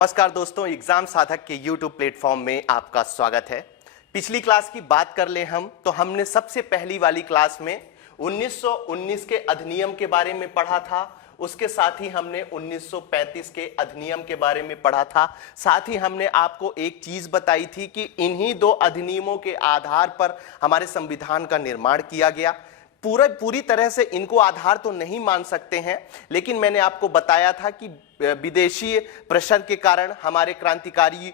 नमस्कार दोस्तों, एग्जाम साधक के YouTube प्लेटफॉर्म में आपका स्वागत है। पिछली क्लास की बात कर ले हम तो हमने सबसे पहली वाली क्लास में 1919 के अधिनियम के बारे में पढ़ा था। उसके साथ ही हमने 1935 के अधिनियम के बारे में पढ़ा था। साथ ही हमने आपको एक चीज बताई थी कि इन्हीं दो अधिनियमों के आधार पर हमारे संविधान का निर्माण किया गया। पूरी तरह से इनको आधार तो नहीं मान सकते हैं, लेकिन मैंने आपको बताया था कि विदेशी प्रेशर के कारण, हमारे क्रांतिकारी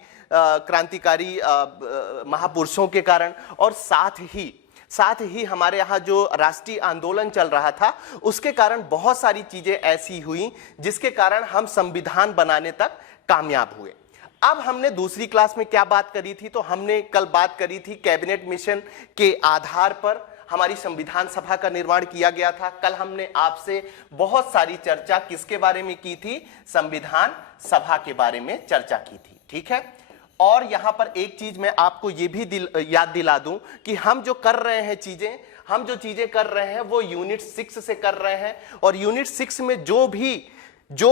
महापुरुषों के कारण और साथ ही हमारे यहाँ जो राष्ट्रीय आंदोलन चल रहा था उसके कारण बहुत सारी चीजें ऐसी हुई जिसके कारण हम संविधान बनाने तक कामयाब हुए। अब हमने दूसरी क्लास में क्या बात करी थी, तो हमने कल बात करी थी कैबिनेट मिशन के आधार पर हमारी संविधान सभा का निर्माण किया गया था। कल हमने आपसे बहुत सारी चर्चा किसके बारे में की थी? संविधान सभा के बारे में चर्चा की थी। ठीक है, और यहां पर एक चीज मैं आपको ये भी याद दिला दूं कि हम जो चीजें कर रहे हैं वो यूनिट 6 से कर रहे हैं, और यूनिट 6 में जो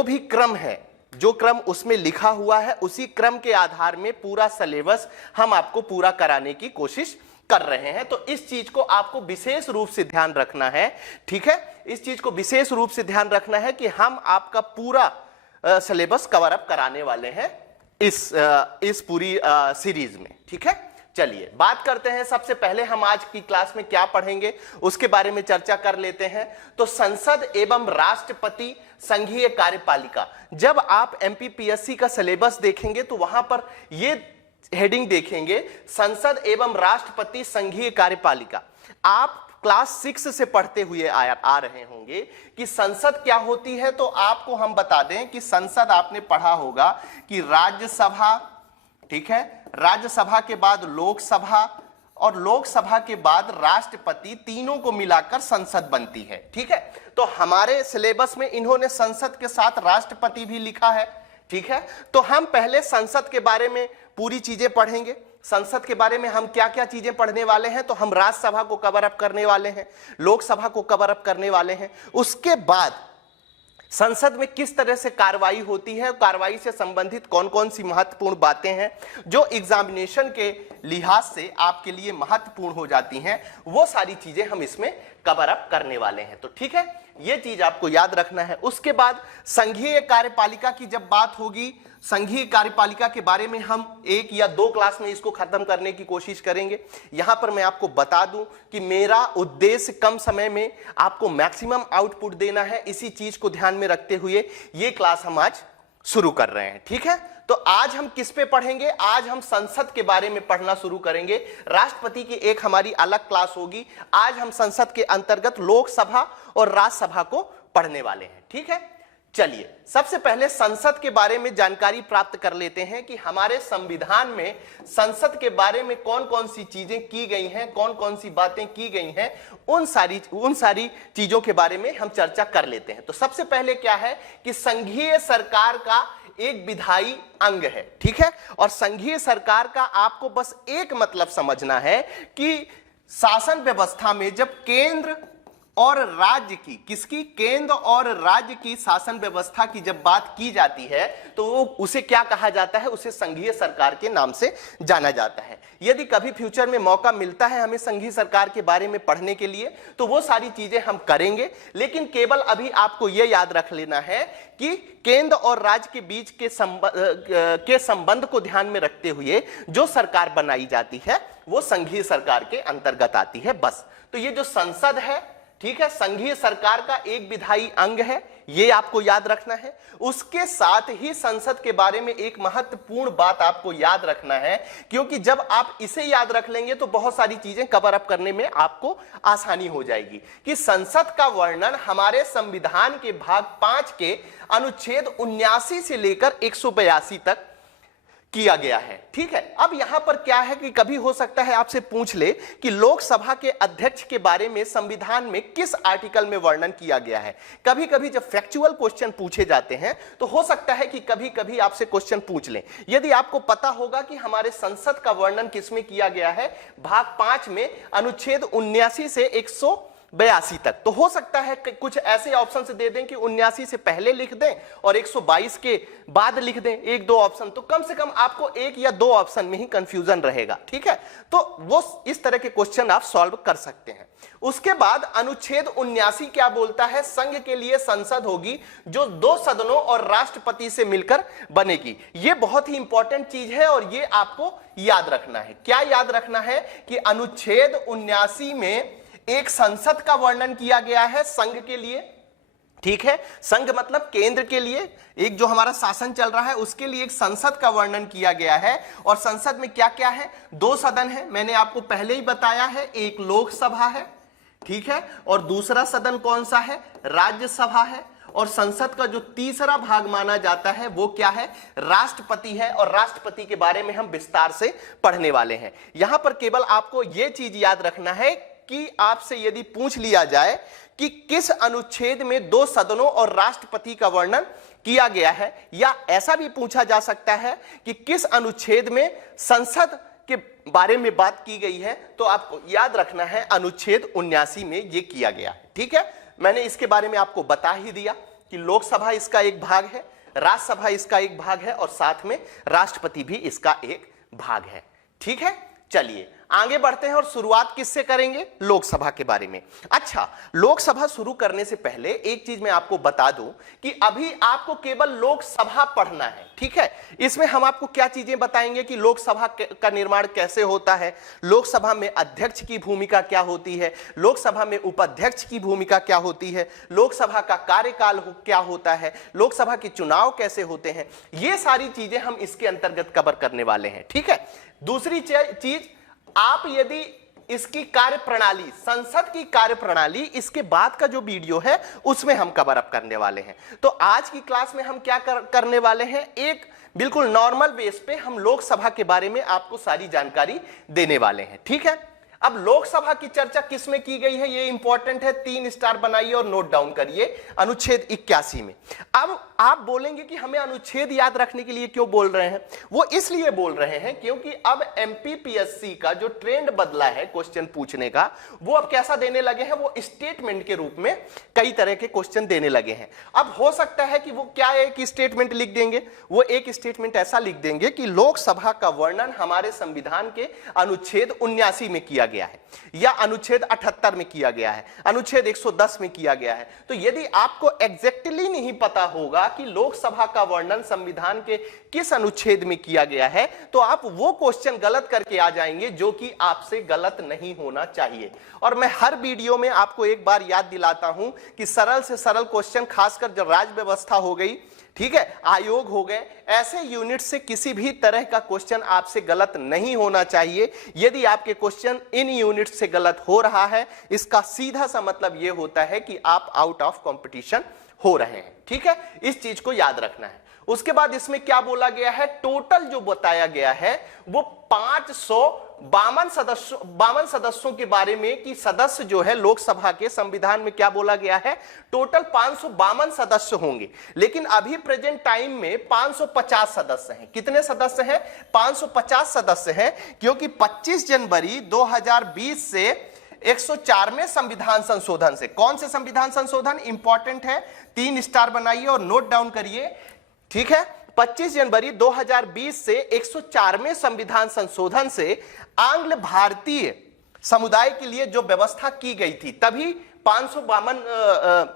भी क्रम है, जो क्रम उसमें लिखा हुआ है, उसी क्रम के आधार में पूरा सिलेबस हम आपको पूरा कराने की कोशिश कर रहे हैं। तो इस चीज को आपको विशेष रूप से ध्यान रखना है। ठीक है, इस चीज को विशेष रूप से ध्यान रखना है कि हम आपका पूरा सिलेबस कवर अप कराने वाले हैं इस पूरी सीरीज में। ठीक है, चलिए बात करते हैं। सबसे पहले हम आज की क्लास में क्या पढ़ेंगे उसके बारे में चर्चा कर लेते हैं। तो संसद एवं राष्ट्रपति संघीय कार्यपालिका, जब आप एमपीपीएससी का सिलेबस देखेंगे तो वहां पर ये हेडिंग देखेंगे, संसद एवं राष्ट्रपति संघीय कार्यपालिका। आप क्लास 6 से पढ़ते हुए आ रहे होंगे कि संसद क्या होती है। तो आपको हम बता दें कि संसद आपने पढ़ा होगा कि राज्यसभा, ठीक है, राज्यसभा के बाद लोकसभा और लोकसभा के बाद राष्ट्रपति, तीनों को मिलाकर संसद बनती है। ठीक है, तो हमारे सिलेबस में इन्होंने संसद के साथ राष्ट्रपति भी लिखा है। ठीक है, तो हम पहले संसद के बारे में पूरी चीजें पढ़ेंगे। संसद के बारे में हम क्या क्या चीजें पढ़ने वाले हैं, तो हम राज्यसभा को कवर अप करने वाले हैं, लोकसभा को कवर अप करने वाले हैं। उसके बाद संसद में किस तरह से कार्रवाई होती है, कार्रवाई से संबंधित कौन कौन सी महत्वपूर्ण बातें हैं जो एग्जामिनेशन के लिहाज से आपके लिए महत्वपूर्ण हो जाती हैं, वो सारी चीजें हम इसमें कवर अप करने वाले हैं। तो ठीक है, ये चीज आपको याद रखना है। उसके बाद संघीय कार्यपालिका की जब बात होगी, संघीय कार्यपालिका के बारे में हम 1 या 2 क्लास में इसको खत्म करने की कोशिश करेंगे। यहां पर मैं आपको बता दूं कि मेरा उद्देश्य कम समय में आपको मैक्सिमम आउटपुट देना है। इसी चीज को ध्यान में रखते हुए ये क्लास हम आज शुरू कर रहे हैं। ठीक है, तो आज हम किस पे पढ़ेंगे? आज हम संसद के बारे में पढ़ना शुरू करेंगे। राष्ट्रपति की एक हमारी अलग क्लास होगी। आज हम संसद के अंतर्गत लोकसभा और राज्यसभा को पढ़ने वाले हैं। ठीक है, चलिए सबसे पहले संसद के बारे में जानकारी प्राप्त कर लेते हैं कि हमारे संविधान में संसद के बारे में कौन कौन सी चीजें की गई हैं, कौन कौन सी बातें की गई हैं, उन सारी चीजों के बारे में हम चर्चा कर लेते हैं। तो सबसे पहले क्या है कि संघीय सरकार का एक विधायी अंग है। ठीक है, और संघीय सरकार का आपको बस एक मतलब समझना है कि शासन व्यवस्था में जब केंद्र और राज्य की, किसकी? केंद्र और राज्य की शासन व्यवस्था की जब बात की जाती है तो उसे क्या कहा जाता है? उसे संघीय सरकार के नाम से जाना जाता है। यदि कभी फ्यूचर में मौका मिलता है हमें संघीय सरकार के बारे में पढ़ने के लिए तो वो सारी चीजें हम करेंगे, लेकिन केवल अभी आपको यह याद रख लेना है कि केंद्र और राज्य के बीच के संबंध को ध्यान में रखते हुए जो सरकार बनाई जाती है वो संघीय सरकार के अंतर्गत आती है। बस, तो ये जो संसद है, ठीक है, संघीय सरकार का एक विधायी अंग है, ये आपको याद रखना है। उसके साथ ही संसद के बारे में एक महत्वपूर्ण बात आपको याद रखना है, क्योंकि जब आप इसे याद रख लेंगे तो बहुत सारी चीजें कवर अप करने में आपको आसानी हो जाएगी कि संसद का वर्णन हमारे संविधान के भाग 5 के अनुच्छेद 79 से लेकर 182 तक किया गया है। ठीक है, अब यहां पर क्या है कि कभी हो सकता है आपसे पूछ ले कि लोकसभा के अध्यक्ष के बारे में संविधान में किस आर्टिकल में वर्णन किया गया है। कभी कभी जब फैक्चुअल क्वेश्चन पूछे जाते हैं तो हो सकता है कि कभी कभी आपसे क्वेश्चन पूछ लें। यदि आपको पता होगा कि हमारे संसद का वर्णन किसमें किया गया है, भाग 5 में अनुच्छेद 79 से 82 तक। तो हो सकता है कि कुछ ऐसे ऑप्शन से दे दें कि 79 से पहले लिख दें और 122 के बाद लिख दें, एक दो ऑप्शन, तो कम से कम आपको एक या दो ऑप्शन में ही कंफ्यूजन रहेगा। ठीक है, तो वो इस तरह के क्वेश्चन आप सॉल्व कर सकते हैं। उसके बाद अनुच्छेद 79 क्या बोलता है? संघ के लिए संसद होगी जो 2 सदनों और राष्ट्रपति से मिलकर बनेगी। यह बहुत ही इंपॉर्टेंट चीज है और यह आपको याद रखना है। क्या याद रखना है? कि अनुच्छेद 79 में एक संसद का वर्णन किया गया है संघ के लिए। ठीक है, संघ मतलब केंद्र के लिए, एक जो हमारा शासन चल रहा है उसके लिए एक संसद का वर्णन किया गया है। और संसद में क्या क्या है? 2 सदन है, मैंने आपको पहले ही बताया है, एक लोकसभा है, ठीक है, और दूसरा सदन कौन सा है? राज्यसभा है। और संसद का जो तीसरा भाग माना जाता है वो क्या है? राष्ट्रपति है। और राष्ट्रपति के बारे में हम विस्तार से पढ़ने वाले हैं। यहां पर केवल आपको यह चीज याद रखना है कि आपसे यदि पूछ लिया जाए कि किस अनुच्छेद में 2 सदनों और राष्ट्रपति का वर्णन किया गया है, या ऐसा भी पूछा जा सकता है कि किस अनुच्छेद में संसद के बारे में बात की गई है, तो आपको याद रखना है अनुच्छेद 79 में यह किया गया है। ठीक है, मैंने इसके बारे में आपको बता ही दिया कि लोकसभा इसका एक भाग है, राज्यसभा इसका एक भाग है और साथ में राष्ट्रपति भी इसका एक भाग है। ठीक है, चलिए आगे बढ़ते हैं और शुरुआत किससे करेंगे? लोकसभा के बारे में। अच्छा, लोकसभा शुरू करने से पहले एक चीज मैं आपको बता दूं कि अभी आपको केवल लोकसभा पढ़ना है। ठीक है, इसमें हम आपको क्या चीजें बताएंगे कि लोकसभा का निर्माण कैसे होता है, लोकसभा में अध्यक्ष की भूमिका क्या होती है, लोकसभा में उपाध्यक्ष की भूमिका क्या होती है, लोकसभा का कार्यकाल क्या होता है, लोकसभा के चुनाव कैसे होते हैं, ये सारी चीजें हम इसके अंतर्गत कवर करने वाले हैं। ठीक है, दूसरी चीज, आप यदि इसकी कार्यप्रणाली, संसद की कार्यप्रणाली, इसके बाद का जो वीडियो है उसमें हम कवर अप करने वाले हैं। तो आज की क्लास में हम क्या करने वाले हैं? एक बिल्कुल नॉर्मल बेस पे हम लोकसभा के बारे में आपको सारी जानकारी देने वाले हैं। ठीक है, अब लोकसभा की चर्चा किसमें की गई है ये इंपॉर्टेंट है, 3 स्टार बनाइए और नोट डाउन करिए, अनुच्छेद 81 में। अब आप बोलेंगे कि हमें अनुच्छेद याद रखने के लिए क्यों बोल रहे हैं? वो इसलिए बोल रहे हैं क्योंकि अब एमपीपीएससी का जो ट्रेंड बदला है क्वेश्चन पूछने का, वो अब कैसा देने लगे हैं? वो स्टेटमेंट के रूप में कई तरह के क्वेश्चन देने लगे हैं। अब हो सकता है कि वो क्या एक स्टेटमेंट लिख देंगे, वो एक स्टेटमेंट ऐसा लिख देंगे कि लोकसभा का वर्णन हमारे संविधान के अनुच्छेद 79 में किया गया है, या अनुच्छेद 78 में किया गया है, अनुच्छेद 110 में किया गया है। तो यदि आपको एग्जैक्टली नहीं पता होगा कि लोकसभा का वर्णन संविधान के किस अनुच्छेद में किया गया है, तो आप वो क्वेश्चन गलत करके आ जाएंगे जो कि आपसे गलत नहीं होना चाहिए। और मैं हर वीडियो में आपको एक बार याद दिलाता हूं कि सरल से सरल क्वेश्चन, खासकर जब राज्य व्यवस्था हो गई, ठीक है, आयोग हो गए, ऐसे यूनिट से किसी भी तरह का क्वेश्चन आपसे गलत नहीं होना चाहिए। यदि आपके क्वेश्चन इन यूनिट से गलत हो रहा है, इसका सीधा सा मतलब यह होता है कि आप आउट ऑफ कंपटीशन हो रहे हैं। ठीक है, इस चीज को याद रखना है। उसके बाद इसमें क्या बोला गया है? टोटल जो बताया गया है वो 552 सदस्यों के बारे में, कि सदस्य जो है लोकसभा के, संविधान में क्या बोला गया है? टोटल 552 सदस्य होंगे। लेकिन अभी प्रेजेंट टाइम में 550 सदस्य हैं। कितने सदस्य हैं? 550 सदस्य हैं, क्योंकि 25 जनवरी 2020 से 104वें संविधान संशोधन से, कौन से संविधान संशोधन इंपॉर्टेंट है, 3 स्टार बनाइए और नोट डाउन करिए। ठीक है, 25 जनवरी 2020 से 104वें संविधान संशोधन से आंग्ल भारतीय समुदाय के लिए जो व्यवस्था की गई थी, तभी 552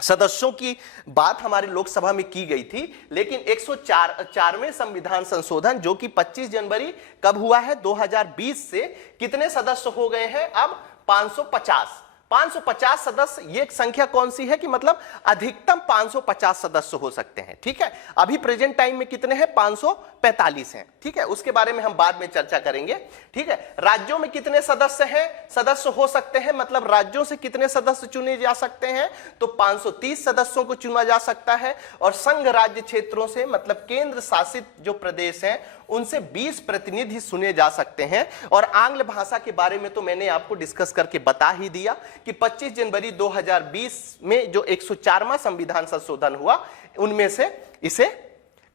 सदस्यों की बात हमारे लोकसभा में की गई थी। लेकिन 104वें संविधान संशोधन जो कि 25 जनवरी कब हुआ है? 2020 से कितने सदस्य हो गए हैं? अब 550 सदस्य। ये संख्या कौन सी है कि मतलब अधिकतम 550 सदस्य हो सकते हैं। ठीक है, अभी प्रेजेंट टाइम में कितने हैं? 545 हैं। ठीक है, उसके बारे में हम बाद में चर्चा करेंगे। ठीक है, राज्यों में कितने सदस्य हैं, सदस्य हो सकते हैं, मतलब राज्यों से कितने सदस्य चुने जा सकते हैं? तो 530 सदस्यों को चुना जा सकता है। और संघ राज्य क्षेत्रों से, मतलब केंद्र शासित जो प्रदेश हैं, उनसे 20 प्रतिनिधि चुने जा सकते हैं। और आंग्ल भाषा के बारे में तो मैंने आपको डिस्कस करके बता ही दिया कि 25 जनवरी 2020 में जो 104वां संविधान संशोधन हुआ, उनमें से इसे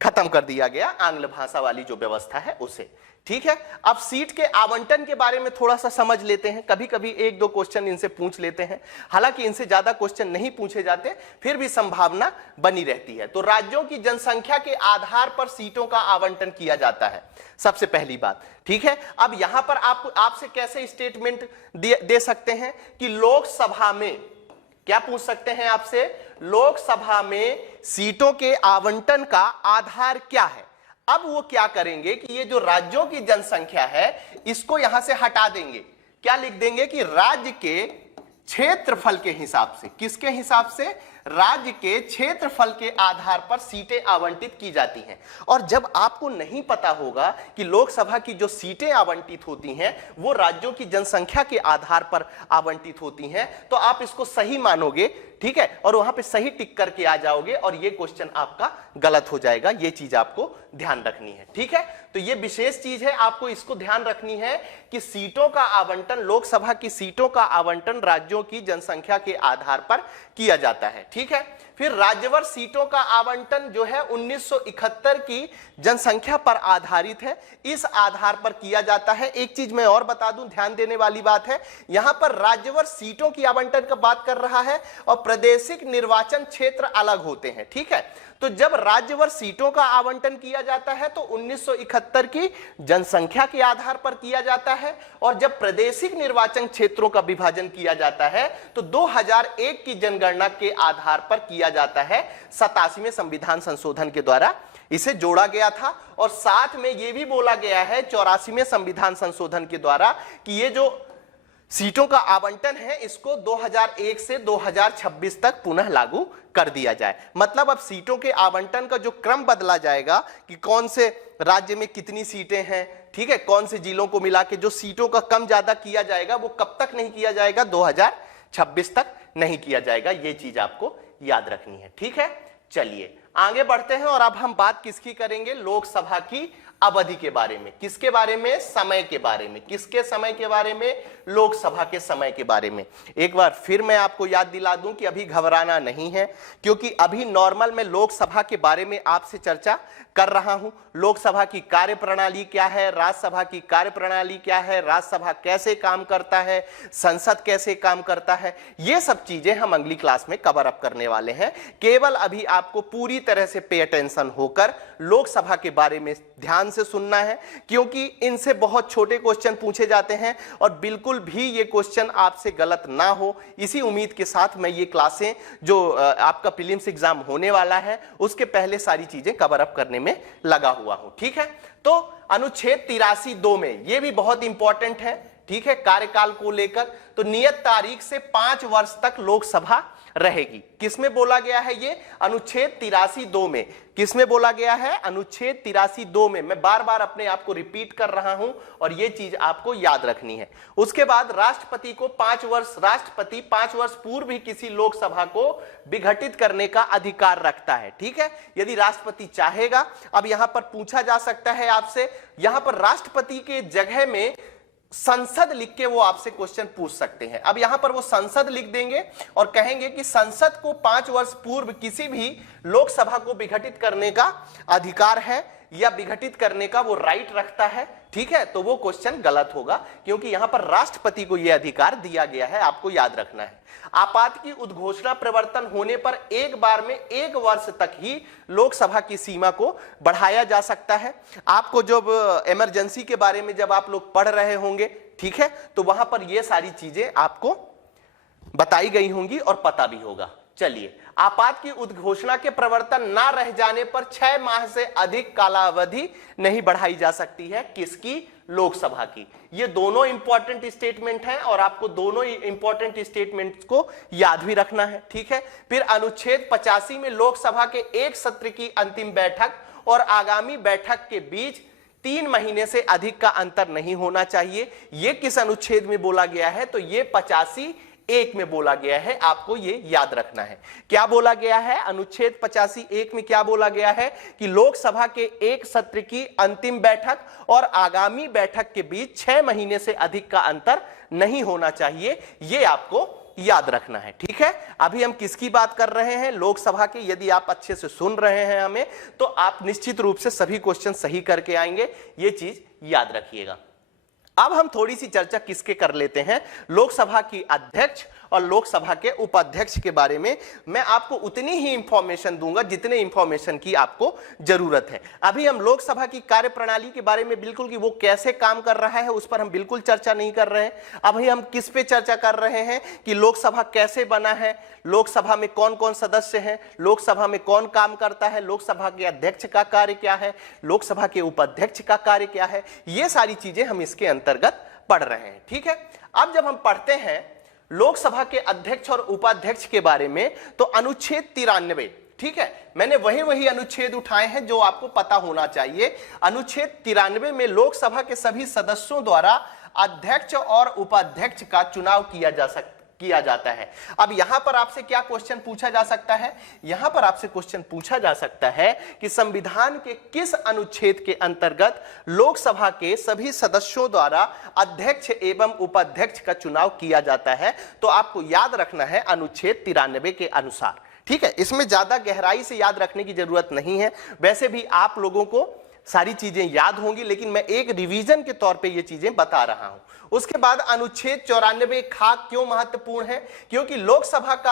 खत्म कर दिया गया, आंग्ल भाषा वाली जो व्यवस्था है उसे। ठीक है, अब सीट के आवंटन के बारे में थोड़ा सा समझ लेते हैं। कभी कभी एक दो क्वेश्चन इनसे पूछ लेते हैं, हालांकि इनसे ज्यादा क्वेश्चन नहीं पूछे जाते, फिर भी संभावना बनी रहती है। तो राज्यों की जनसंख्या के आधार पर सीटों का आवंटन किया जाता है, सबसे पहली बात। ठीक है, अब यहां पर आपसे कैसे स्टेटमेंट दे सकते हैं कि लोकसभा में, क्या पूछ सकते हैं आपसे, लोकसभा में सीटों के आवंटन का आधार क्या है। अब वो क्या करेंगे कि ये जो राज्यों की जनसंख्या है इसको यहां से हटा देंगे, क्या लिख देंगे कि राज्य के क्षेत्रफल के हिसाब से, किसके हिसाब से, राज्य के क्षेत्रफल के आधार पर सीटें आवंटित की जाती हैं। और जब आपको नहीं पता होगा कि लोकसभा की जो सीटें आवंटित होती हैं वो राज्यों की जनसंख्या के आधार पर आवंटित होती हैं, तो आप इसको सही मानोगे, ठीक है, और वहां पे सही टिक करके आ जाओगे और ये क्वेश्चन आपका गलत हो जाएगा। ये चीज आपको ध्यान रखनी है। ठीक है, तो ये विशेष चीज है, आपको इसको ध्यान रखनी है कि सीटों का आवंटन, लोकसभा की सीटों का आवंटन राज्यों की जनसंख्या के आधार पर किया जाता है। ठीक है, फिर राज्यवार सीटों का आवंटन जो है 1971 की जनसंख्या पर आधारित है, इस आधार पर किया जाता है। एक चीज मैं और बता दूं, ध्यान देने वाली बात है, यहां पर राज्यवार सीटों की आवंटन का बात कर रहा है और प्रादेशिक निर्वाचन क्षेत्र अलग होते हैं। ठीक है, तो जब राज्यवार सीटों का आवंटन किया जाता है तो 1971 की जनसंख्या के आधार पर किया जाता है, और जब प्रादेशिक निर्वाचन क्षेत्रों का विभाजन किया जाता है तो 2001 की जनगणना के आधार पर किया जाता है। 87वें संविधान संशोधन के द्वारा इसे जोड़ा गया था, और साथ में यह भी बोला गया है 84वें संविधान संशोधन के द्वारा कि ये जो सीटों का आवंटन है इसको 2001 से 2026 तक पुनः लागू कर दिया जाए। मतलब अब सीटों के आवंटन का जो क्रम बदला जाएगा कि कौन से राज्य में कितनी सीटें हैं, ठीक है, कौन से जिलों को मिला के जो सीटों का कम ज्यादा किया जाएगा वो कब तक नहीं किया जाएगा, 2026 तक नहीं किया जाएगा। ये चीज आपको याद रखनी है। ठीक है, चलिए आगे बढ़ते हैं और अब हम बात किसकी करेंगे, लोकसभा की अवधि के बारे में। किसके बारे में, समय के बारे में। किसके समय के बारे में, लोकसभा के समय के बारे में। एक बार फिर मैं आपको याद दिला दूं कि अभी घबराना नहीं है, क्योंकि अभी नॉर्मल मैं लोकसभा के बारे में आपसे चर्चा कर रहा हूं। लोकसभा की कार्यप्रणाली क्या है, राज्यसभा की कार्यप्रणाली क्या है, राज्यसभा कैसे काम करता है, संसद कैसे काम करता है, ये सब चीजें हम अगली क्लास में कवर अप करने वाले हैं। केवल अभी आपको पूरी तरह से पे अटेंशन होकर लोकसभा के बारे में ध्यान से सुनना है, क्योंकि इनसे बहुत छोटे क्वेश्चन पूछे जाते हैं और बिल्कुल भी ये क्वेश्चन आपसे गलत ना हो, इसी उम्मीद के साथ मैं ये क्लासें जो आपका प्रीलिम्स एग्जाम होने वाला है उसके पहले सारी चीजें कवर अप करने में लगा हुआ हूं। ठीक है, तो अनुच्छेद 83(2) में ये भी बहुत इंपॉर्टेंट है, ठीक है, कार्यकाल को लेकर, तो नियत तारीख से 5 वर्ष तक लोकसभा रहेगी। किसमें बोला गया है ये, अनुच्छेद 83(2) में। किसमें बोला गया है, अनुच्छेद 83(2) में। मैं बार बार अपने आप को रिपीट कर रहा हूं और ये चीज आपको याद रखनी है। उसके बाद राष्ट्रपति को 5 वर्ष, राष्ट्रपति 5 वर्ष पूर्व ही किसी लोकसभा को विघटित करने का अधिकार रखता है। ठीक है, यदि राष्ट्रपति चाहेगा। अब यहां पर पूछा जा सकता है आपसे, यहां पर राष्ट्रपति के जगह में संसद लिख के वो आपसे क्वेश्चन पूछ सकते हैं। अब यहां पर वो संसद लिख देंगे और कहेंगे कि संसद को 5 वर्ष पूर्व किसी भी लोकसभा को विघटित करने का अधिकार है या विघटित करने का वो राइट रखता है। ठीक है, तो वो क्वेश्चन गलत होगा, क्योंकि यहां पर राष्ट्रपति को यह अधिकार दिया गया है, आपको याद रखना है। आपात की उद्घोषणा प्रवर्तन होने पर एक बार में 1 वर्ष तक ही लोकसभा की सीमा को बढ़ाया जा सकता है। आपको जब इमरजेंसी के बारे में जब आप लोग पढ़ रहे होंगे, ठीक है, तो वहां पर ये सारी चीजें आपको बताई गई होंगी और पता भी होगा। चलिए, आपात की उद्घोषणा के प्रवर्तन ना रह जाने पर 6 माह से अधिक कालावधि नहीं बढ़ाई जा सकती है। किसकी, लोकसभा की। ये दोनों इंपॉर्टेंट स्टेटमेंट हैं और आपको दोनों इंपॉर्टेंट स्टेटमेंट्स को याद भी रखना है। ठीक है, फिर अनुच्छेद 85 में लोकसभा के एक सत्र की अंतिम बैठक और आगामी बैठक के बीच 3 महीने से अधिक का अंतर नहीं होना चाहिए। यह किस अनुच्छेद में बोला गया है, तो यह 85(1) में बोला गया है, आपको ये याद रखना है। क्या बोला गया है, अनुच्छेद 85(1) में क्या बोला गया है कि लोकसभा के एक सत्र की अंतिम बैठक और आगामी बैठक के बीच 6 महीने से अधिक का अंतर नहीं होना चाहिए। ये आपको याद रखना है। ठीक है, अभी हम किसकी बात कर रहे हैं? लोकसभा के। यदि आप अच्छे से सुन रहे हैं हमें, तो आप निश्चित रूप से सभी क्वेश्चन सही करके आएंगे, ये चीज याद रखिएगा। अब हम थोड़ी सी चर्चा किसके कर लेते हैं? लोकसभा की अध्यक्ष और लोकसभा के उपाध्यक्ष के बारे में मैं आपको उतनी ही इंफॉर्मेशन दूंगा जितने इंफॉर्मेशन की आपको जरूरत है। अभी हम लोकसभा की कार्यप्रणाली के बारे में बिल्कुल कि वो कैसे काम कर रहा है उस पर हम बिल्कुल चर्चा नहीं कर रहे हैं। अभी हम किस पे चर्चा कर रहे हैं कि लोकसभा कैसे बना है, लोकसभा में कौन कौन सदस्य हैं, लोकसभा में कौन काम करता है, लोकसभा के अध्यक्ष का कार्य क्या है, लोकसभा के उपाध्यक्ष का कार्य क्या है, ये सारी चीजें हम इसके अंतर्गत पढ़ रहे हैं। ठीक है, अब जब हम पढ़ते हैं लोकसभा के अध्यक्ष और उपाध्यक्ष के बारे में, तो अनुच्छेद 93, ठीक है, मैंने वही अनुच्छेद उठाए हैं जो आपको पता होना चाहिए। अनुच्छेद 93 में लोकसभा के सभी सदस्यों द्वारा अध्यक्ष और उपाध्यक्ष का चुनाव किया जाता है। अब यहां पर आपसे क्या क्वेश्चन पूछा जा सकता है? यहां पर आपसे क्वेश्चन पूछा जा सकता है कि संविधान के किस अनुच्छेद के अंतर्गत लोकसभा के सभी सदस्यों द्वारा अध्यक्ष एवं उपाध्यक्ष का चुनाव किया जाता है? तो आपको याद रखना है अनुच्छेद 93 के अनुसार। ठीक है, इसमें ज्यादा गहराई से याद रखने की जरूरत नहीं है, वैसे भी आप लोगों को सारी चीजें याद होंगी, लेकिन मैं एक रिवीजन के तौर पे ये चीजें बता रहा हूं। उसके बाद अनुच्छेद 94 खा क्यों महत्वपूर्ण है? क्योंकि लोकसभा का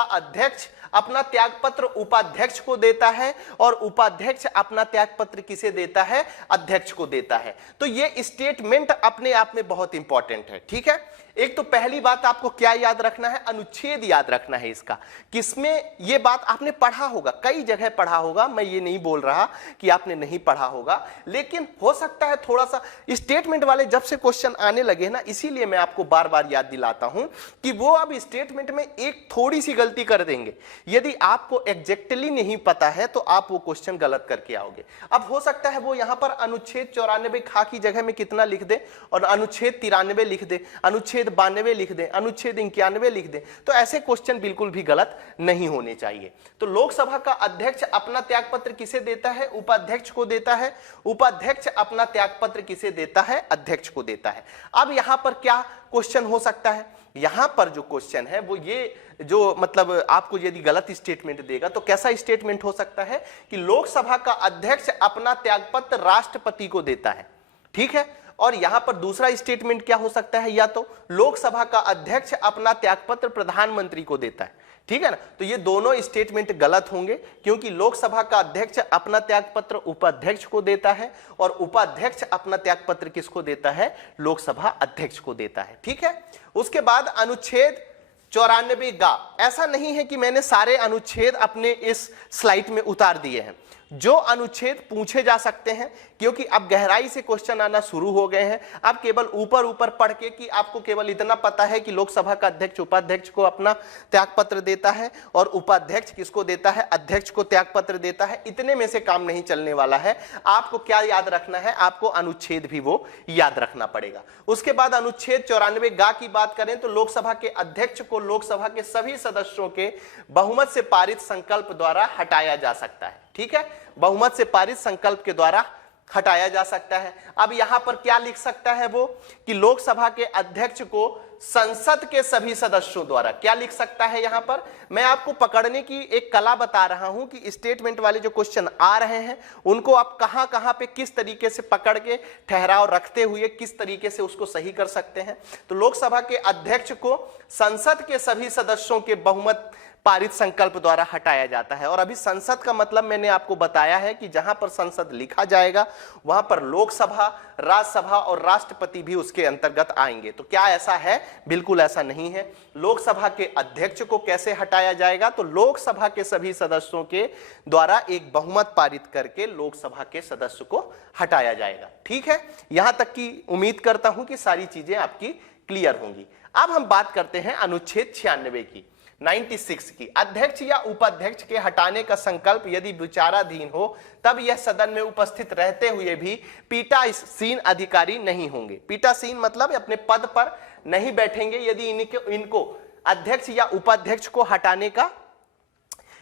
अध्यक्ष अपना त्यागपत्र उपाध्यक्ष को देता है और उपाध्यक्ष अपना त्यागपत्र किसे देता है? अध्यक्ष को देता है। तो ये स्टेटमेंट अपने आप में बहुत इंपॉर्टेंट है। ठीक है, एक तो पहली बात आपको क्या याद रखना है? अनुच्छेद याद रखना है इसका। किसमें ये बात आपने पढ़ा होगा, कई जगह पढ़ा होगा, मैं ये नहीं बोल रहा कि आपने नहीं पढ़ा होगा, लेकिन हो सकता है थोड़ा सा स्टेटमेंट वाले जब से क्वेश्चन आने लगे ना, इसीलिए मैं आपको बार बार याद दिलाता हूं कि वो अब स्टेटमेंट में एक थोड़ी सी गलती कर देंगे। यदि आपको एग्जैक्टली नहीं पता है तो आप वो क्वेश्चन गलत करके आओगे। अब हो सकता है वो यहां पर अनुच्छेद 94 खा की जगह में कितना लिख दे और अनुच्छेद 93 लिख दे, अनुच्छेद 92 लिख दें, अनुच्छेद 91 लिख दें, तो ऐसे क्वेश्चन बिल्कुल भी गलत नहीं होने चाहिए। तो लोकसभा का अध्यक्ष अपना त्यागपत्र किसे देता है? उपाध्यक्ष को देता है। उपाध्यक्ष अपना त्यागपत्र किसे देता है? अध्यक्ष को देता है। अब यहां पर क्या क्वेश्चन हो सकता है? यहां पर जो क्वेश्चन है वो ये, जो मतलब आपको यदि गलत स्टेटमेंट देगा तो कैसा स्टेटमेंट हो सकता है कि लोकसभा का अध्यक्ष अपना त्यागपत्र राष्ट्रपति को देता है। ठीक है, और यहां पर दूसरा स्टेटमेंट क्या हो सकता है? या तो लोकसभा का अध्यक्ष अपना त्यागपत्र प्रधानमंत्री को देता है। ठीक है ना, तो ये दोनों स्टेटमेंट गलत होंगे, क्योंकि लोकसभा का अध्यक्ष अपना त्यागपत्र उपाध्यक्ष को देता है और उपाध्यक्ष अपना त्यागपत्र किसको देता है? लोकसभा अध्यक्ष को देता है। ठीक है, उसके बाद अनुच्छेद 94 गा। ऐसा नहीं है कि मैंने सारे अनुच्छेद अपने इस स्लाइड में उतार दिए हैं। जो अनुच्छेद पूछे जा सकते हैं, क्योंकि अब गहराई से क्वेश्चन आना शुरू हो गए हैं, अब केवल ऊपर पढ़ के कि आपको केवल इतना पता है कि लोकसभा का अध्यक्ष उपाध्यक्ष को अपना त्यागपत्र देता है और उपाध्यक्ष किसको देता है? अध्यक्ष को त्यागपत्र देता है, इतने में से काम नहीं चलने वाला है। आपको क्या याद रखना है? आपको अनुच्छेद भी वो याद रखना पड़ेगा। उसके बाद अनुच्छेद 94 गा की बात करें तो लोकसभा के अध्यक्ष को लोकसभा के सभी सदस्यों के बहुमत से पारित संकल्प द्वारा हटाया जा सकता है। ठीक है, बहुमत से पारित संकल्प के द्वारा हटाया जा सकता है। अब यहां पर क्या लिख सकता है वो कि लोकसभा के अध्यक्ष को संसद के सभी सदस्यों द्वारा, क्या लिख सकता है? यहां पर मैं आपको पकड़ने की एक कला बता रहा हूं कि स्टेटमेंट वाले जो क्वेश्चन आ रहे हैं उनको आप कहां कहां पे किस तरीके से पकड़ के ठहराव रखते हुए किस तरीके से उसको सही कर सकते हैं। तो लोकसभा के अध्यक्ष को संसद के सभी सदस्यों के बहुमत पारित संकल्प द्वारा हटाया जाता है। और अभी संसद का मतलब मैंने आपको बताया है कि जहां पर संसद लिखा जाएगा वहां पर लोकसभा, राज्यसभा और राष्ट्रपति भी उसके अंतर्गत आएंगे। तो क्या ऐसा है? बिल्कुल ऐसा नहीं है। लोकसभा के अध्यक्ष को कैसे हटाया जाएगा? तो लोकसभा के सभी सदस्यों के द्वारा एक बहुमत पारित करके लोकसभा के सदस्य को हटाया जाएगा। ठीक है, यहां तक की उम्मीद करता हूं कि सारी चीजें आपकी क्लियर होंगी। अब हम बात करते हैं अनुच्छेद 96 की, 96 की। अध्यक्ष या उपाध्यक्ष के हटाने का संकल्प यदि विचाराधीन हो तब यह सदन में उपस्थित रहते हुए भी पीठासीन अधिकारी नहीं होंगे। पीठासीन मतलब अपने पद पर नहीं बैठेंगे यदि इनको अध्यक्ष या उपाध्यक्ष को हटाने का,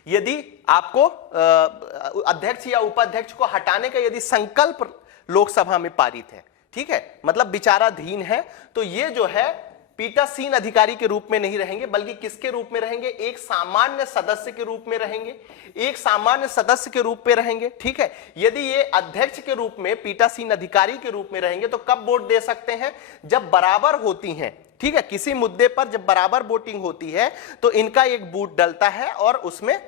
यदि आपको अध्यक्ष या उपाध्यक्ष को हटाने का यदि संकल्प लोकसभा में पारित है, ठीक है, मतलब विचाराधीन है, तो ये जो है पीठासीन अधिकारी के रूप में नहीं रहेंगे, बल्कि किसके रूप में रहेंगे? एक सामान्य सदस्य के रूप में रहेंगे, एक सामान्य सदस्य के रूप में रहेंगे। ठीक है, यदि ये अध्यक्ष के रूप में, पीठासीन अधिकारी के रूप में रहेंगे तो कब वोट दे सकते हैं? जब बराबर होती हैं। ठीक है, किसी मुद्दे पर जब बराबर वोटिंग होती है तो इनका एक बूथ डलता है और उसमें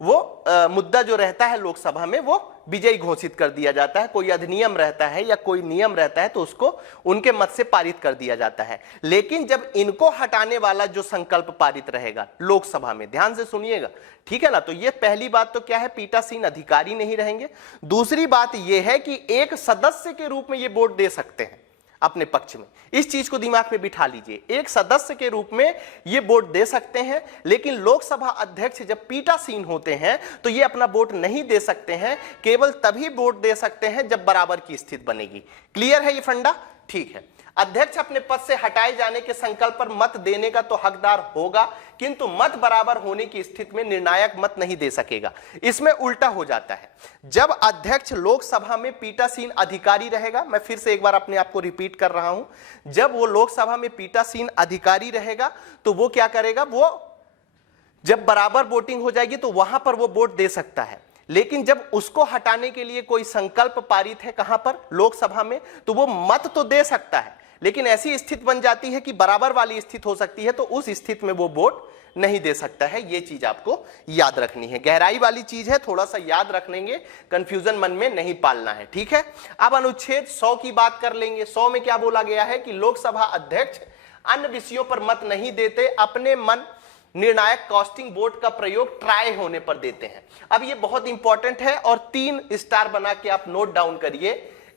वो मुद्दा जो रहता है लोकसभा में वो विजयी घोषित कर दिया जाता है। कोई अधिनियम रहता है या कोई नियम रहता है तो उसको उनके मत से पारित कर दिया जाता है। लेकिन जब इनको हटाने वाला जो संकल्प पारित रहेगा लोकसभा में, ध्यान से सुनिएगा, ठीक है ना, तो ये पहली बात तो क्या है? पीठासीन अधिकारी नहीं रहेंगे। दूसरी बात ये है कि एक सदस्य के रूप में ये वोट दे सकते हैं अपने पक्ष में। इस चीज को दिमाग में बिठा लीजिए, एक सदस्य के रूप में ये वोट दे सकते हैं। लेकिन लोकसभा अध्यक्ष जब पीठासीन होते हैं तो ये अपना वोट नहीं दे सकते हैं, केवल तभी वोट दे सकते हैं जब बराबर की स्थिति बनेगी। क्लियर है ये फंडा? ठीक है, अध्यक्ष अपने पद से हटाए जाने के संकल्प पर मत देने का तो हकदार होगा, किंतु मत बराबर होने की स्थिति में निर्णायक मत नहीं दे सकेगा। इसमें उल्टा हो जाता है। जब अध्यक्ष लोकसभा में पीठासीन अधिकारी रहेगा, मैं फिर से एक बार अपने आप को रिपीट कर रहा हूं, जब वो लोकसभा में पीठासीन अधिकारी रहेगा तो वो क्या करेगा? वो जब बराबर वोटिंग हो जाएगी तो वहां पर वो वोट दे सकता है। लेकिन जब उसको हटाने के लिए कोई संकल्प पारित है कहां पर? लोकसभा में, तो वो मत तो दे सकता है, लेकिन ऐसी स्थिति बन जाती है कि बराबर वाली स्थिति हो सकती है, तो उस स्थिति में वो वोट नहीं दे सकता है। ये चीज आपको याद रखनी है, गहराई वाली चीज है, थोड़ा सा याद रखेंगे, कंफ्यूजन मन में नहीं पालना है। ठीक है, अब अनुच्छेद 100 की बात कर लेंगे। 100 में क्या बोला गया है कि लोकसभा अध्यक्ष अन्य विषयों पर मत नहीं देते, अपने मन निर्णायक कास्टिंग वोट का प्रयोग ट्राई होने पर देते हैं। अब ये बहुत इंपॉर्टेंट है और 3 स्टार बना के आप नोट डाउन करिए।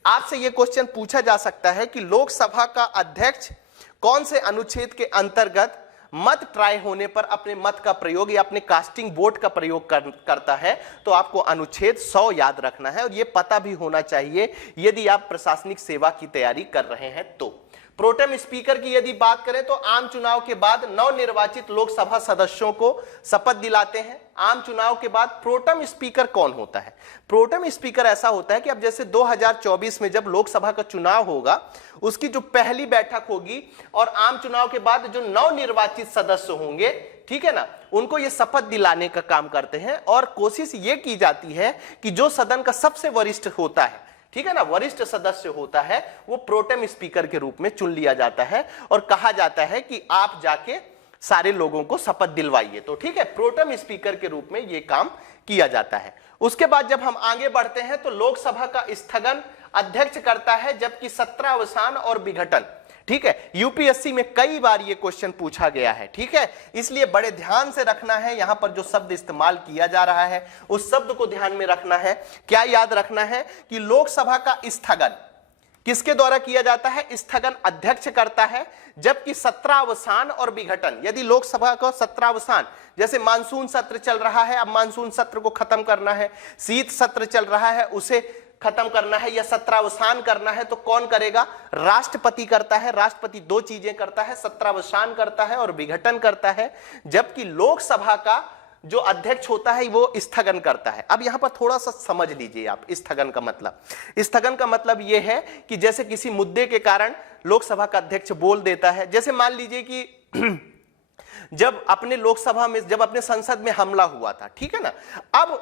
आपसे ये क्वेश्चन पूछा जा सकता है कि लोकसभा का अध्यक्ष कौन से अनुच्छेद के अंतर्गत मत ट्राई होने पर अपने मत का प्रयोग या अपने कास्टिंग वोट का प्रयोग करता है? तो आपको अनुच्छेद 100 याद रखना है और यह पता भी होना चाहिए यदि आप प्रशासनिक सेवा की तैयारी कर रहे हैं तो। प्रोटेम स्पीकर की यदि बात करें तो आम चुनाव के बाद नवनिर्वाचित लोकसभा सदस्यों को शपथ दिलाते हैं। आम चुनाव के बाद प्रोटेम स्पीकर कौन होता है? प्रोटेम स्पीकर ऐसा होता है कि अब जैसे 2024 में जब लोकसभा का चुनाव होगा, उसकी जो पहली बैठक होगी और आम चुनाव के बाद जो नवनिर्वाचित सदस्य होंगे, ठीक है ना, उनको ये शपथ दिलाने का काम करते हैं। और कोशिश ये की जाती है कि जो सदन का सबसे वरिष्ठ होता है, ठीक है ना, वरिष्ठ सदस्य होता है, वो प्रोटेम स्पीकर के रूप में चुन लिया जाता है और कहा जाता है कि आप जाके सारे लोगों को शपथ दिलवाइए। तो ठीक है, प्रोटेम स्पीकर के रूप में ये काम किया जाता है। उसके बाद जब हम आगे बढ़ते हैं तो लोकसभा का स्थगन अध्यक्ष करता है, जबकि सत्रावसान और विघटन, ठीक है, यूपीएससी में कई बार ये क्वेश्चन पूछा गया है। ठीक है, इसलिए बड़े ध्यान से रखना है, यहां पर जो शब्द इस्तेमाल किया जा रहा है उस शब्द को ध्यान में रखना है। क्या याद रखना है कि लोकसभा का स्थगन किसके द्वारा किया जाता है? स्थगन अध्यक्ष करता है, जबकि सत्रावसान और विघटन, यदि लोकसभा का सत्रावसान, जैसे मानसून सत्र चल रहा है, अब मानसून सत्र को खत्म करना है, शीत सत्र चल रहा है उसे खत्म करना है या सत्रावसान करना है, तो कौन करेगा? राष्ट्रपति करता है। राष्ट्रपति 2 चीजें करता है, सत्रावसान करता है और विघटन करता है, जबकि लोकसभा का जो अध्यक्ष होता है वो स्थगन करता है। अब यहां पर थोड़ा सा समझ लीजिए आप स्थगन का मतलब। स्थगन का मतलब यह है कि जैसे किसी मुद्दे के कारण लोकसभा का अध्यक्ष बोल देता है, जैसे मान लीजिए कि जब अपने लोकसभा में, जब अपने संसद में हमला हुआ था, ठीक है ना, अब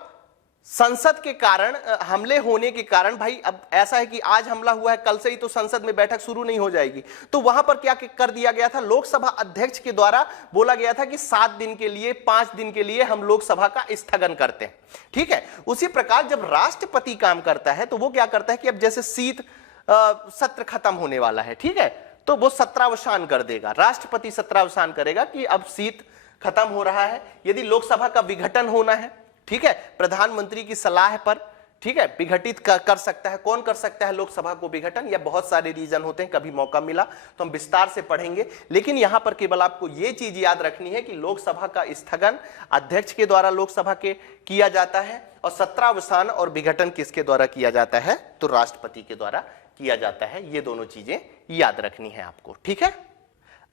संसद के कारण, हमले होने के कारण, भाई अब ऐसा है कि आज हमला हुआ है, कल से ही तो संसद में बैठक शुरू नहीं हो जाएगी, तो वहां पर क्या कर दिया गया था? लोकसभा अध्यक्ष के द्वारा बोला गया था कि 7 दिन के लिए, 5 दिन के लिए हम लोकसभा का स्थगन करते हैं। ठीक है, उसी प्रकार जब राष्ट्रपति काम करता है तो वो क्या करता है कि अब जैसे शीत सत्र खत्म होने वाला है, ठीक है, तो वो सत्रावसान कर देगा, राष्ट्रपति सत्रावसान करेगा कि अब शीत खत्म हो रहा है। यदि लोकसभा का विघटन होना है, ठीक है, प्रधानमंत्री की सलाह पर, ठीक है, विघटित कर सकता है। कौन कर सकता है लोकसभा को विघटन? या बहुत सारे रीजन होते हैं, कभी मौका मिला तो हम विस्तार से पढ़ेंगे, लेकिन यहां पर केवल आपको यह चीज याद रखनी है कि लोकसभा का स्थगन अध्यक्ष के द्वारा लोकसभा के किया जाता है और सत्रावसान और विघटन किसके द्वारा किया जाता है? तो राष्ट्रपति के द्वारा किया जाता है। ये दोनों चीजें याद रखनी है आपको। ठीक है,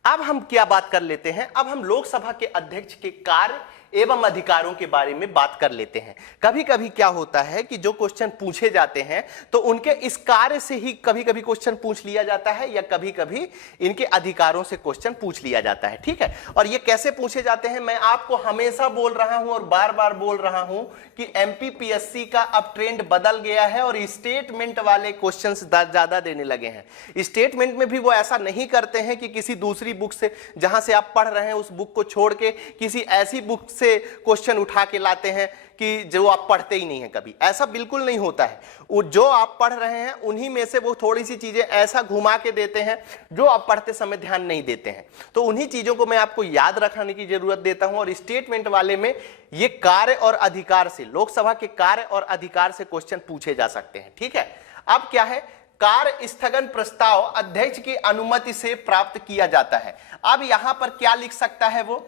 अब हम क्या बात कर लेते हैं? अब हम लोकसभा के अध्यक्ष के कार्य एवं अधिकारों के बारे में बात कर लेते हैं। कभी कभी क्या होता है कि जो क्वेश्चन पूछे जाते हैं तो उनके इस कार्य से ही कभी कभी क्वेश्चन पूछ लिया जाता है, या कभी कभी इनके अधिकारों से क्वेश्चन पूछ लिया जाता है। ठीक है, और ये कैसे पूछे जाते हैं, मैं आपको हमेशा बोल रहा हूं और बार बार बोल रहा हूं कि एमपीपीएससी का अब ट्रेंड बदल गया है और स्टेटमेंट वाले क्वेश्चंस ज्यादा देने लगे हैं। स्टेटमेंट में भी वो ऐसा नहीं करते हैं कि किसी दूसरी बुक से, जहां से आप पढ़ रहे हैं उस बुक को छोड़ के किसी ऐसी बुक से क्वेश्चन उठा के लाते हैं कि जो आप पढ़ते ही नहीं है कभी। ऐसा बिल्कुल नहीं होता है। वो जो आप पढ़ रहे हैं उन्हीं में से वो थोड़ी सी चीजें ऐसा घुमा के देते हैं जो आप पढ़ते समय ध्यान नहीं देते हैं। तो उन्हीं चीजों को मैं आपको याद रखने की जरूरत देता हूं। और स्टेटमेंट वाले में ये कार्य और अधिकार से, लोकसभा के कार्य और अधिकार से क्वेश्चन पूछे जा सकते हैं। ठीक है, अब क्या है, कार्य स्थगन प्रस्ताव अध्यक्ष की अनुमति से प्राप्त किया जाता है। अब यहां पर क्या लिख सकता है वो,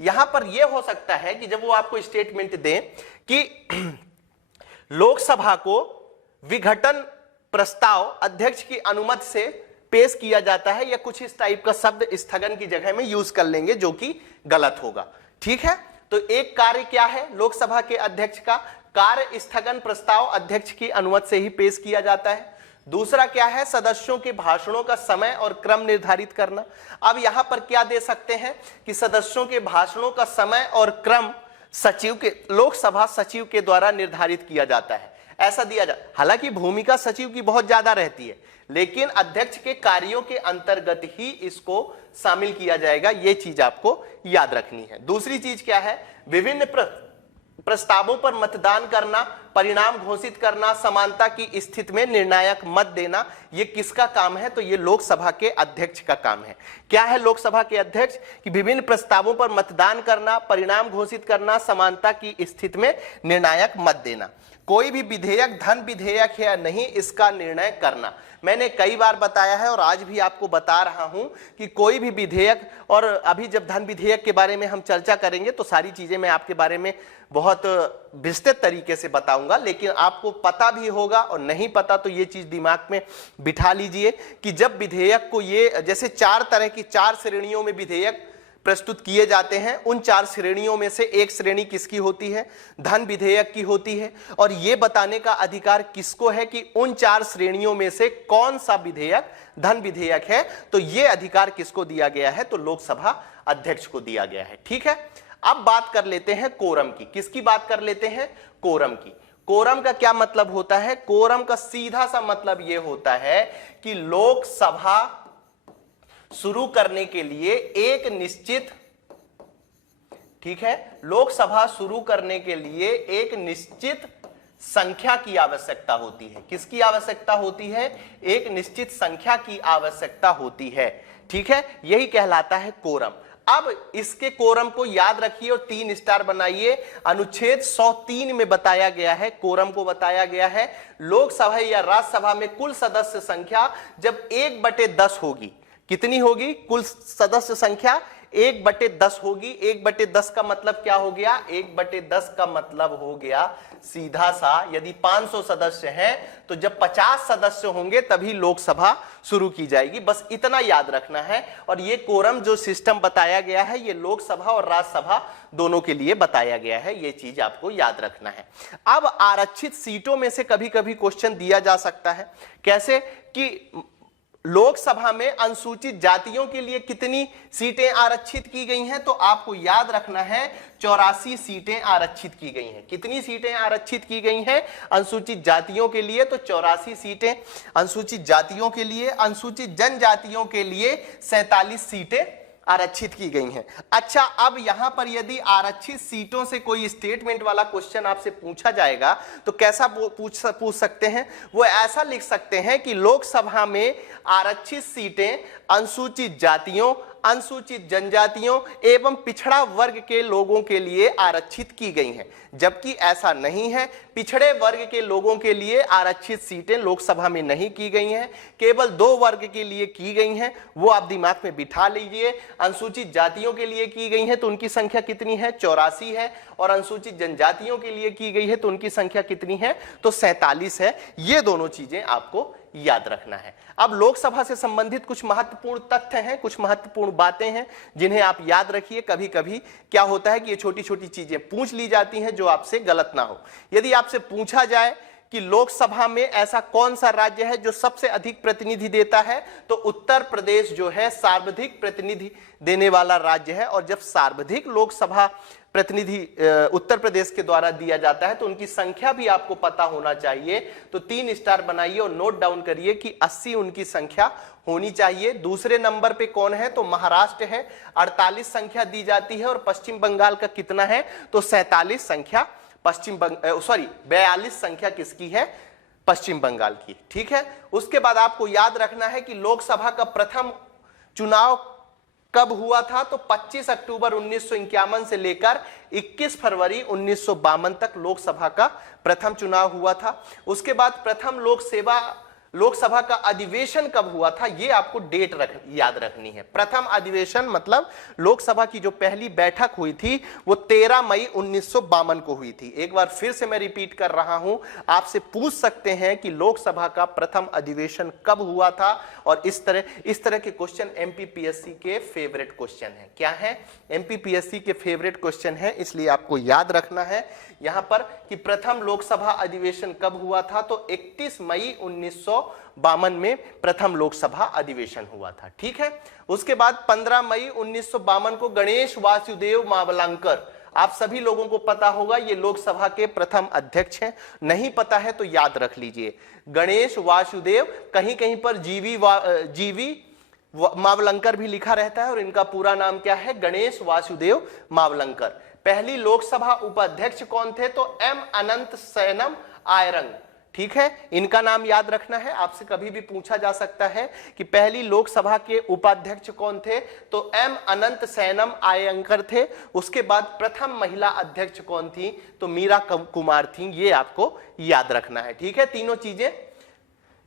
यहां पर यह हो सकता है कि जब वो आपको स्टेटमेंट दें कि लोकसभा को विघटन प्रस्ताव अध्यक्ष की अनुमति से पेश किया जाता है, या कुछ इस टाइप का शब्द स्थगन की जगह में यूज कर लेंगे जो कि गलत होगा। ठीक है, तो एक कार्य क्या है लोकसभा के अध्यक्ष का, कार्य स्थगन प्रस्ताव अध्यक्ष की अनुमति से ही पेश किया जाता है। दूसरा क्या है, सदस्यों के भाषणों का समय और क्रम निर्धारित करना। अब यहां पर क्या दे सकते हैं कि सदस्यों के भाषणों का समय और क्रम सचिव के, लोकसभा सचिव के द्वारा निर्धारित किया जाता है, ऐसा दिया जाता। हालांकि भूमिका सचिव की बहुत ज्यादा रहती है, लेकिन अध्यक्ष के कार्यों के अंतर्गत ही इसको शामिल किया जाएगा। यह चीज आपको याद रखनी है। दूसरी चीज क्या है, विभिन्न प्रस्तावों पर मतदान करना, परिणाम घोषित करना, समानता की स्थिति में निर्णायक मत देना, ये किसका काम है, तो ये लोकसभा के अध्यक्ष का काम है। क्या है लोकसभा के अध्यक्ष कि विभिन्न प्रस्तावों पर मतदान करना, परिणाम घोषित करना, समानता की स्थिति में निर्णायक मत देना। कोई भी विधेयक धन विधेयक है या नहीं, इसका निर्णय करना। मैंने कई बार बताया है और आज भी आपको बता रहा हूं कि कोई भी विधेयक, और अभी जब धन विधेयक के बारे में हम चर्चा करेंगे तो सारी चीजें मैं आपके बारे में बहुत विस्तृत तरीके से बताऊंगा, लेकिन आपको पता भी होगा और नहीं पता तो ये चीज दिमाग में बिठा लीजिए कि जब विधेयक को, ये जैसे 4 तरह की 4 श्रेणियों में विधेयक प्रस्तुत किए जाते हैं, उन 4 श्रेणियों में से एक श्रेणी किसकी होती है, धन विधेयक की होती है। और यह बताने का अधिकार किसको है कि उन 4 श्रेणियों में से कौन सा विधेयक धन विधेयक है, तो यह अधिकार किसको दिया गया है, तो लोकसभा अध्यक्ष को दिया गया है। ठीक है, अब बात कर लेते हैं कोरम की। किसकी बात कर लेते हैं, कोरम की। कोरम का क्या मतलब होता है, कोरम का सीधा सा मतलब यह होता है कि लोकसभा शुरू करने के लिए एक निश्चित, ठीक है, लोकसभा शुरू करने के लिए एक निश्चित संख्या की आवश्यकता होती है। किसकी आवश्यकता होती है, एक निश्चित संख्या की आवश्यकता होती है। ठीक है, यही कहलाता है कोरम। अब इसके कोरम को याद रखिए और 3 स्टार बनाइए। अनुच्छेद 103 में बताया गया है, कोरम को बताया गया है, लोकसभा या राज्यसभा में कुल सदस्य संख्या जब 1/10 होगी। कितनी होगी, कुल सदस्य संख्या 1/10 होगी। 1/10 का मतलब क्या हो गया, 1/10 का मतलब हो गया सीधा सा, यदि 500 सदस्य हैं तो जब 50 सदस्य होंगे तभी लोकसभा शुरू की जाएगी। बस इतना याद रखना है। और ये कोरम जो सिस्टम बताया गया है, ये लोकसभा और राज्यसभा दोनों के लिए बताया गया है। ये चीज आपको याद रखना है। अब आरक्षित सीटों में से कभी कभी क्वेश्चन दिया जा सकता है। कैसे कि लोकसभा में अनुसूचित जातियों के लिए कितनी सीटें आरक्षित की गई हैं, तो आपको याद रखना है 84 सीटें आरक्षित की गई हैं। कितनी सीटें आरक्षित की गई हैं अनुसूचित जातियों के लिए, तो 84 सीटें अनुसूचित जातियों के लिए। अनुसूचित जनजातियों के लिए 47 सीटें आरक्षित की गई हैं। अच्छा, अब यहां पर यदि आरक्षित सीटों से कोई स्टेटमेंट वाला क्वेश्चन आपसे पूछा जाएगा तो कैसा पूछ सकते हैं, वो ऐसा लिख सकते हैं कि लोकसभा में आरक्षित सीटें अनुसूचित जातियों, अनुसूचित जनजातियों एवं पिछड़ा वर्ग के लोगों के लिए आरक्षित की गई हैं। जबकि ऐसा नहीं है, पिछड़े वर्ग के लोगों के लिए आरक्षित सीटें लोकसभा में नहीं की गई हैं, केवल 2 वर्ग के लिए की गई हैं। वो आप दिमाग में बिठा लीजिए। अनुसूचित जातियों के लिए की गई हैं तो उनकी संख्या कितनी है, 84 है, और अनुसूचित जनजातियों के लिए की गई है तो उनकी संख्या कितनी है, तो 47 है। ये दोनों चीजें आपको याद रखना है। अब लोकसभा से संबंधित कुछ महत्वपूर्ण तथ्य हैं, कुछ महत्वपूर्ण बातें हैं जिन्हें आप याद रखिए। कभी कभी क्या होता है कि ये छोटी छोटी चीजें पूछ ली जाती हैं जो आपसे गलत ना हो। यदि आपसे पूछा जाए कि लोकसभा में ऐसा कौन सा राज्य है जो सबसे अधिक प्रतिनिधि देता है, तो उत्तर प्रदेश जो है सर्वाधिक प्रतिनिधि देने वाला राज्य है। और जब सर्वाधिक लोकसभा प्रतिनिधि उत्तर प्रदेश के द्वारा दिया जाता है तो उनकी संख्या भी आपको पता होना चाहिए। तो 3 स्टार बनाइए और नोट डाउन करिए कि 80 उनकी संख्या होनी चाहिए। दूसरे नंबर पे कौन है, तो महाराष्ट्र है, 48 संख्या दी जाती है। और पश्चिम बंगाल का कितना है, तो 47 संख्या 42 संख्या किसकी है, पश्चिम बंगाल की। ठीक है, उसके बाद आपको याद रखना है कि लोकसभा का प्रथम चुनाव कब हुआ था, तो 25 अक्टूबर 1951 से लेकर 21 फरवरी 1952 तक लोकसभा का प्रथम चुनाव हुआ था। उसके बाद प्रथम लोकसभा का अधिवेशन कब हुआ था, ये आपको डेट याद रखनी है। प्रथम अधिवेशन मतलब लोकसभा की जो पहली बैठक हुई थी वो 13 मई 1952 को हुई थी। एक बार फिर से मैं रिपीट कर रहा हूं, आपसे पूछ सकते हैं कि लोकसभा का प्रथम अधिवेशन कब हुआ था। और इस तरह के क्वेश्चन एमपीपीएससी के फेवरेट क्वेश्चन है। क्या है, एमपीपीएससी के फेवरेट क्वेश्चन है, इसलिए आपको याद रखना है यहां पर कि प्रथम लोकसभा अधिवेशन कब हुआ था, तो 31 मई 1952 में प्रथम लोकसभा अधिवेशन हुआ था। ठीक है, उसके बाद 15 मई 1952 को गणेश वासुदेव मावलंकर, आप सभी लोगों को पता होगा ये लोकसभा के प्रथम अध्यक्ष हैं। नहीं पता है तो याद रख लीजिए, गणेश वासुदेव, कहीं कहीं पर जीवी मावलंकर भी लिखा रहता है और इनका पूरा नाम क्या है, गणेश वासुदेव मावलंकर। पहली लोकसभा उपाध्यक्ष कौन थे, तो एम अनंत सैनम आयरंग। ठीक है, इनका नाम याद रखना है। आपसे कभी भी पूछा जा सकता है कि पहली लोकसभा के उपाध्यक्ष कौन थे, तो एम अनंत सैनम आयंकर थे। उसके बाद प्रथम महिला अध्यक्ष कौन थी, तो मीरा कुमार थी। ये आपको याद रखना है। ठीक है, तीनों चीजें।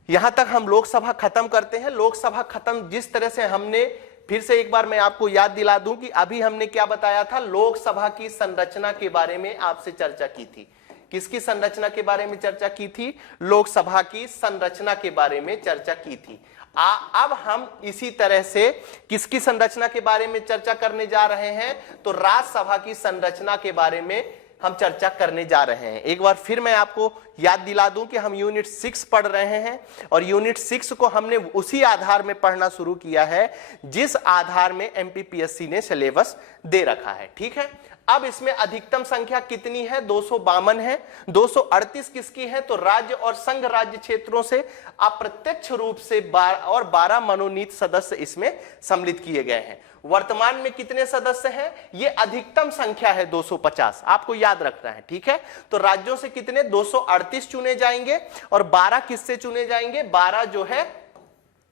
यहां तक हम लोकसभा खत्म करते हैं। लोकसभा खत्म जिस तरह से हमने, फिर से एक बार मैं आपको याद दिला दूं कि अभी हमने क्या बताया था, लोकसभा की संरचना के बारे में आपसे चर्चा की थी। किसकी संरचना के बारे में चर्चा की थी, लोकसभा की संरचना के बारे में चर्चा की थी। अब हम इसी तरह से किसकी संरचना के बारे में चर्चा करने जा रहे हैं, तो राज्यसभा की संरचना के बारे में हम चर्चा करने जा रहे हैं। एक बार फिर मैं आपको याद दिला दूं कि हम यूनिट 6 पढ़ रहे हैं और यूनिट 6 को हमने उसी आधार में पढ़ना शुरू किया है जिस आधार में एमपीपीएससी ने सिलेबस दे रखा है। ठीक है, अब इसमें अधिकतम संख्या कितनी है, 252 है। 238 किसकी है, तो राज्य और संघ राज्य क्षेत्रों से अप्रत्यक्ष रूप से 12 मनोनीत सदस्य इसमें सम्मिलित किए गए हैं। वर्तमान में कितने सदस्य हैं, ये अधिकतम संख्या है 250, आपको याद रखना है। ठीक है, तो राज्यों से कितने 238 चुने जाएंगे और 12 किससे चुने जाएंगे, 12 जो है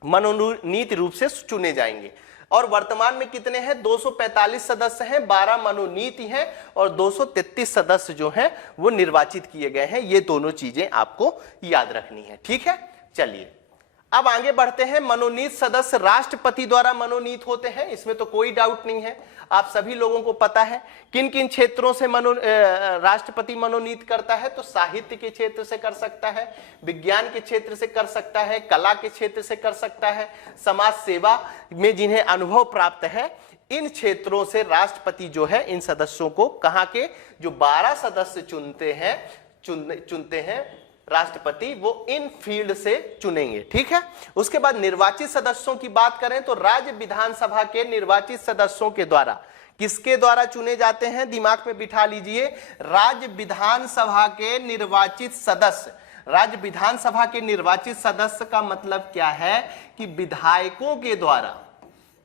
मनोनीत रूप से चुने जाएंगे। और वर्तमान में कितने हैं, 245 सदस्य हैं, 12 मनोनीत हैं और 233 सदस्य जो हैं वो निर्वाचित किए गए हैं। ये दोनों चीजें आपको याद रखनी है। ठीक है, चलिए अब आगे बढ़ते हैं। मनोनीत सदस्य राष्ट्रपति द्वारा मनोनीत होते हैं, इसमें तो कोई डाउट नहीं है। आप सभी लोगों को पता है किन किन क्षेत्रों से राष्ट्रपति मनोनीत करता है, तो साहित्य के क्षेत्र से कर सकता है, विज्ञान के क्षेत्र से कर सकता है, कला के क्षेत्र से कर सकता है, समाज सेवा में जिन्हें अनुभव प्राप्त है, इन क्षेत्रों से राष्ट्रपति जो है इन सदस्यों को, कहां के जो 12 सदस्य चुनते हैं राष्ट्रपति, वो इन फील्ड से चुनेंगे। ठीक है, उसके बाद निर्वाचित सदस्यों की बात करें तो राज्य विधानसभा के निर्वाचित सदस्यों के द्वारा, किसके द्वारा चुने जाते हैं, दिमाग में बिठा लीजिए, राज्य विधानसभा के निर्वाचित सदस्य। राज्य विधानसभा के निर्वाचित सदस्य का मतलब क्या है कि विधायकों के द्वारा,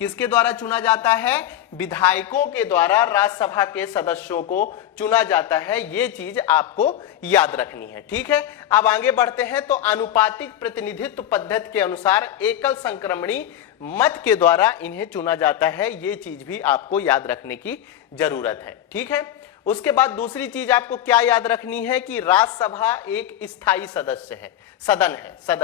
किसके द्वारा चुना जाता है, विधायकों के द्वारा राज्यसभा के सदस्यों को चुना जाता है। ये चीज आपको याद रखनी है। ठीक है, अब आगे बढ़ते हैं। तो आनुपातिक प्रतिनिधित्व पद्धति के अनुसार एकल संक्रमणी मत के द्वारा इन्हें चुना जाता है। ये चीज भी आपको याद रखने की जरूरत है। ठीक है, उसके बाद दूसरी चीज आपको क्या याद रखनी है कि राज्यसभा एक स्थायी सदस्य है, सदन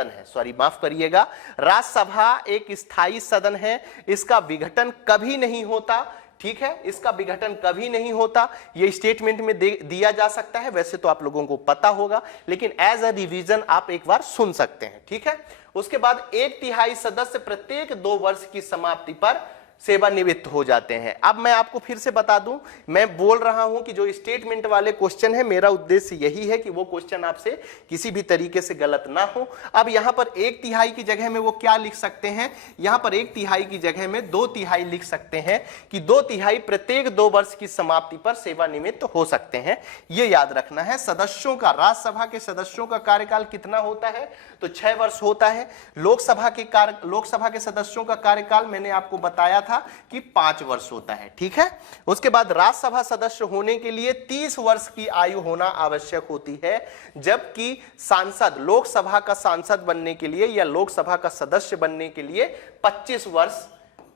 है, सॉरी माफ करिएगा, राज्यसभा एक स्थायी सदन है। इसका विघटन कभी नहीं होता। ठीक है, इसका विघटन कभी नहीं होता, ये स्टेटमेंट में दिया जा सकता है, वैसे तो आप लोगों को पता होगा, लेकिन एज अ रिवीजन आप एक बार सुन सकते हैं। ठीक है, उसके बाद 1/3 सदस्य प्रत्येक 2 वर्ष की समाप्ति पर सेवानिवृत्त हो जाते हैं। अब मैं आपको फिर से बता दूं, मैं बोल रहा हूं कि जो स्टेटमेंट वाले क्वेश्चन है, मेरा उद्देश्य यही है कि वो क्वेश्चन आपसे किसी भी तरीके से गलत ना हो। अब यहां पर 1/3 की जगह में वो क्या लिख सकते हैं, यहां पर 1/3 की जगह में 2/3 लिख सकते हैं कि 2/3 प्रत्येक 2 वर्ष की समाप्ति पर सेवानिवृत्त हो सकते हैं। ये याद रखना है। सदस्यों का, राज्यसभा के सदस्यों का कार्यकाल कितना होता है, तो 6 वर्ष होता है। लोकसभा के सदस्यों का कार्यकाल मैंने आपको बताया था कि 5 वर्ष होता है। ठीक है, उसके बाद राज्यसभा सदस्य होने के लिए 30 वर्ष की आयु होना आवश्यक होती है, जबकि सांसद, लोकसभा का सांसद बनने के लिए या लोकसभा का सदस्य बनने के लिए 25 वर्ष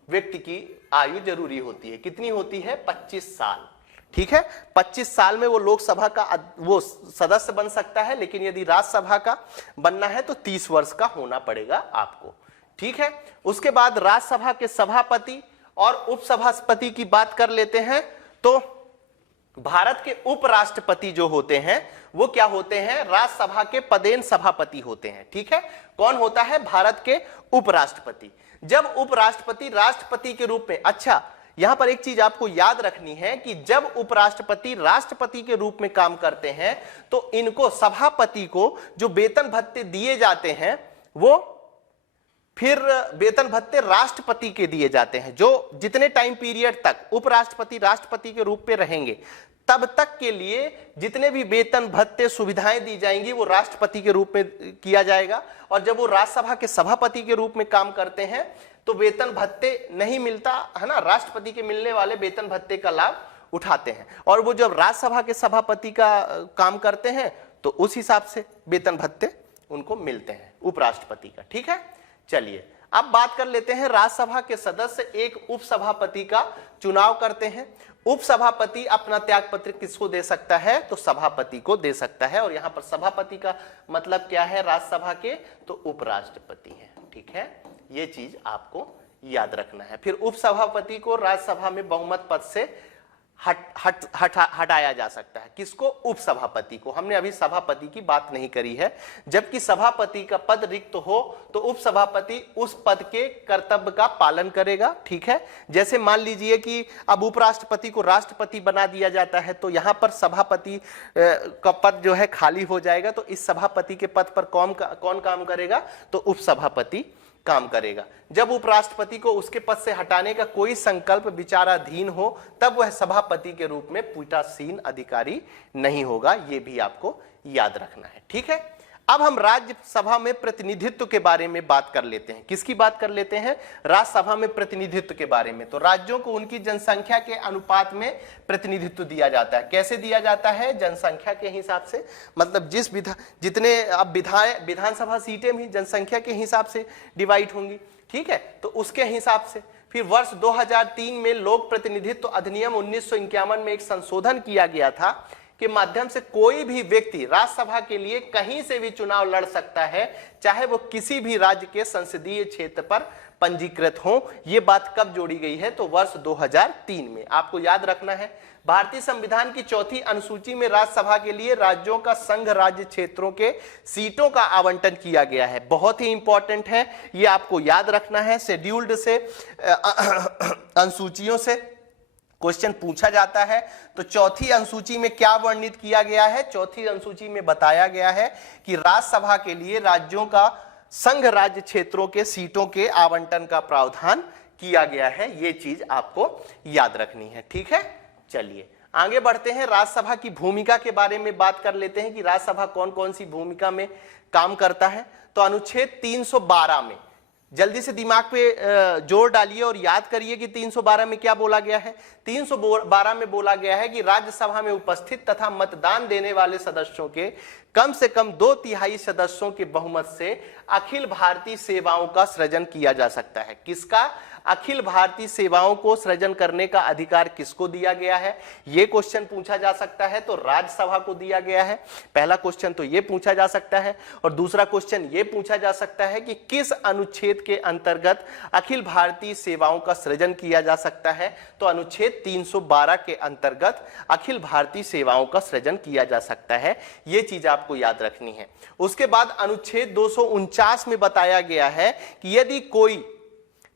व्यक्ति की आयु जरूरी होती है। कितनी होती है, 25 साल। ठीक है, 25 साल में वो लोकसभा का वो सदस्य बन सकता है, लेकिन यदि राज्यसभा का बनना है तो 30 वर्ष का होना पड़ेगा आपको। ठीक है, उसके बाद राज्यसभा के सभापति और उपसभापति की बात कर लेते हैं। तो भारत के उपराष्ट्रपति जो होते हैं वो क्या होते हैं, राज्यसभा के पदेन सभापति होते हैं। ठीक है, कौन होता है, भारत के उपराष्ट्रपति। जब उपराष्ट्रपति राष्ट्रपति के रूप में, अच्छा यहां पर एक चीज आपको याद रखनी है कि जब उपराष्ट्रपति राष्ट्रपति के रूप में काम करते हैं तो इनको, सभापति को जो वेतन भत्ते दिए जाते हैं वो फिर वेतन भत्ते राष्ट्रपति के दिए जाते हैं। जो जितने टाइम पीरियड तक उपराष्ट्रपति राष्ट्रपति के रूप में रहेंगे तब तक के लिए जितने भी वेतन भत्ते सुविधाएं दी जाएंगी वो राष्ट्रपति के रूप में किया जाएगा। और जब वो राज्यसभा के सभापति के रूप में काम करते हैं तो वेतन भत्ते नहीं मिलता है ना, राष्ट्रपति के मिलने वाले वेतन भत्ते का लाभ उठाते हैं। और वो जब राज्यसभा के सभापति का काम करते हैं तो उस हिसाब से वेतन भत्ते उनको मिलते हैं उपराष्ट्रपति का। ठीक है, चलिए अब बात कर लेते हैं, राज्यसभा के सदस्य एक उपसभापति का चुनाव करते हैं। उपसभापति अपना त्यागपत्र किसको दे सकता है, तो सभापति को दे सकता है। और यहां पर सभापति का मतलब क्या है राज्यसभा के, तो उपराष्ट्रपति है। ठीक है, ये चीज आपको याद रखना है। फिर उपसभापति को राज्यसभा में बहुमत पद से हटाया जा सकता है। किसको, उपसभापति को। हमने अभी सभापति की बात नहीं करी है। जबकि सभापति का पद रिक्त हो तो उपसभापति उस पद के कर्तव्य का पालन करेगा। ठीक है, जैसे मान लीजिए कि अब उपराष्ट्रपति को राष्ट्रपति बना दिया जाता है तो यहां पर सभापति का पद जो है खाली हो जाएगा, तो इस सभापति के पद पर कौन काम करेगा, तो उपसभापति काम करेगा। जब उपराष्ट्रपति को उसके पद से हटाने का कोई संकल्प विचाराधीन हो तब वह सभापति के रूप में पीठासीन अधिकारी नहीं होगा। यह भी आपको याद रखना है। ठीक है, अब हम राज्यसभा में प्रतिनिधित्व के बारे में बात कर लेते हैं। किसकी बात कर लेते हैं, राज्यसभा में प्रतिनिधित्व के बारे में। तो राज्यों को उनकी जनसंख्या के अनुपात में प्रतिनिधित्व दिया जाता है। कैसे दिया जाता है, जनसंख्या के हिसाब से, मतलब जितने अब विधानसभा सीटें भी जनसंख्या के हिसाब से डिवाइड होंगी। ठीक है, तो उसके हिसाब से फिर वर्ष 2003 में लोक प्रतिनिधित्व अधिनियम 1951 में एक संशोधन किया गया था के माध्यम से कोई भी व्यक्ति राज्यसभा के लिए कहीं से भी चुनाव लड़ सकता है, चाहे वो किसी भी राज्य के संसदीय क्षेत्र पर पंजीकृत हो। ये बात कब जोड़ी गई है, तो वर्ष 2003 में। आपको याद रखना है, भारतीय संविधान की 4वीं अनुसूची में राज्यसभा के लिए राज्यों का संघ राज्य क्षेत्रों के सीटों का आवंटन किया गया है। बहुत ही इंपॉर्टेंट है, ये आपको याद रखना है। शेड्यूल्ड से अनुसूचियों से क्वेश्चन पूछा जाता है। तो 4वीं अनुसूची में क्या वर्णित किया गया है, 4वीं अनुसूची में बताया गया है कि राज्यसभा के लिए राज्यों का संघ राज्य क्षेत्रों के सीटों के आवंटन का प्रावधान किया गया है। यह चीज आपको याद रखनी है। ठीक है, चलिए आगे बढ़ते हैं। राज्यसभा की भूमिका के बारे में बात कर लेते हैं कि राज्यसभा कौन कौन सी भूमिका में काम करता है। तो अनुच्छेद 312 में जल्दी से दिमाग पे जोर डालिए और याद करिए कि 312 में क्या बोला गया है। 312 में बोला गया है कि राज्यसभा में उपस्थित तथा मतदान देने वाले सदस्यों के कम से कम 2/3 सदस्यों के बहुमत से अखिल भारतीय सेवाओं का सृजन किया जा सकता है। किसका? अखिल भारतीय सेवाओं को सृजन करने का अधिकार किसको दिया गया है, यह क्वेश्चन पूछा जा सकता है। तो राज्यसभा को दिया गया है। पहला क्वेश्चन तो यह पूछा जा सकता है। और दूसरा क्वेश्चन यह पूछा जा सकता है कि किस अनुच्छेद के अंतर्गत अखिल भारतीय सेवाओं का सृजन किया जा सकता है। तो अनुच्छेद 312 के अंतर्गत अखिल भारतीय सेवाओं का सृजन किया जा सकता है। यह चीज आपको याद रखनी है। उसके बाद अनुच्छेद 249 में बताया गया है कि यदि कोई,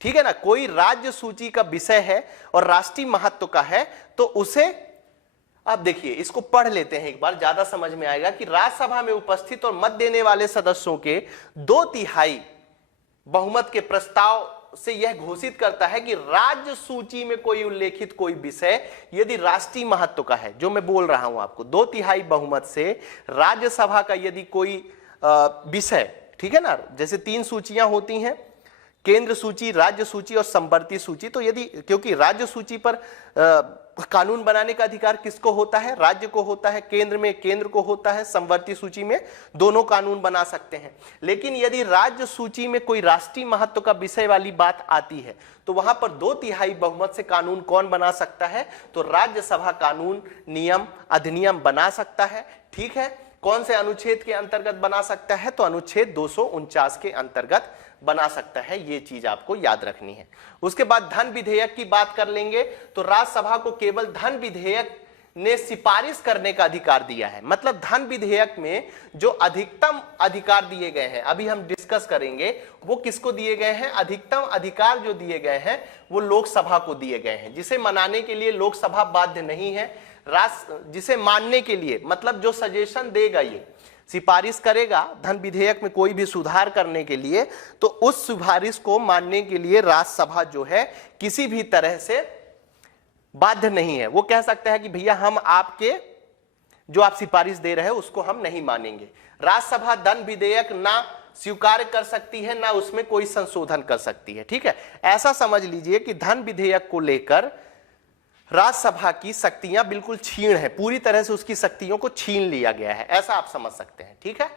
ठीक है ना, कोई राज्य सूची का विषय है और राष्ट्रीय महत्व का है तो उसे, अब देखिए इसको पढ़ लेते हैं एक बार, ज्यादा समझ में आएगा कि राज्यसभा में उपस्थित और मत देने वाले सदस्यों के 2/3 बहुमत के प्रस्ताव से यह घोषित करता है कि राज्य सूची में कोई उल्लेखित कोई विषय यदि राष्ट्रीय महत्व का है, जो मैं बोल रहा हूं आपको, 2/3 बहुमत से राज्यसभा का यदि कोई विषय, ठीक है ना, जैसे 3 सूचियां होती हैं, केंद्र सूची, राज्य सूची और संवर्ती सूची। तो यदि, क्योंकि राज्य सूची पर कानून बनाने का अधिकार किसको होता है? राज्य को होता है। केंद्र में केंद्र को होता है। संवर्ती सूची में दोनों कानून बना सकते हैं। लेकिन यदि राज्य सूची में कोई राष्ट्रीय महत्व का विषय वाली बात आती है तो वहां पर 2/3 बहुमत से कानून कौन बना सकता है? तो राज्यसभा कानून, नियम, अधिनियम बना सकता है। ठीक है, कौन से अनुच्छेद के अंतर्गत बना सकता है? तो अनुच्छेद 249 के अंतर्गत बना सकता है। यह चीज आपको याद रखनी है। उसके बाद धन विधेयक की बात कर लेंगे तो राज्यसभा को केवल धन विधेयक ने सिफारिश करने का अधिकार दिया है। मतलब धन विधेयक में जो अधिकतम अधिकार दिए गए हैं, अभी हम डिस्कस करेंगे, वो किसको दिए गए हैं? अधिकतम अधिकार जो दिए गए हैं वो लोकसभा को दिए गए हैं, जिसे मनाने के लिए लोकसभा बाध्य नहीं है। जिसे मानने के लिए, मतलब जो सजेशन देगा, ये सिफारिश करेगा धन विधेयक में कोई भी सुधार करने के लिए, तो उस सिफारिश को मानने के लिए राज्यसभा जो है किसी भी तरह से बाध्य नहीं है। वो कह सकता है कि भैया हम आपके जो आप सिफारिश दे रहे हैं उसको हम नहीं मानेंगे। राज्यसभा धन विधेयक ना स्वीकार कर सकती है, ना उसमें कोई संशोधन कर सकती है। ठीक है, ऐसा समझ लीजिए कि धन विधेयक को लेकर राज्यसभा की शक्तियां बिल्कुल छीन है, पूरी तरह से उसकी शक्तियों को छीन लिया गया है, ऐसा आप समझ सकते हैं। ठीक है,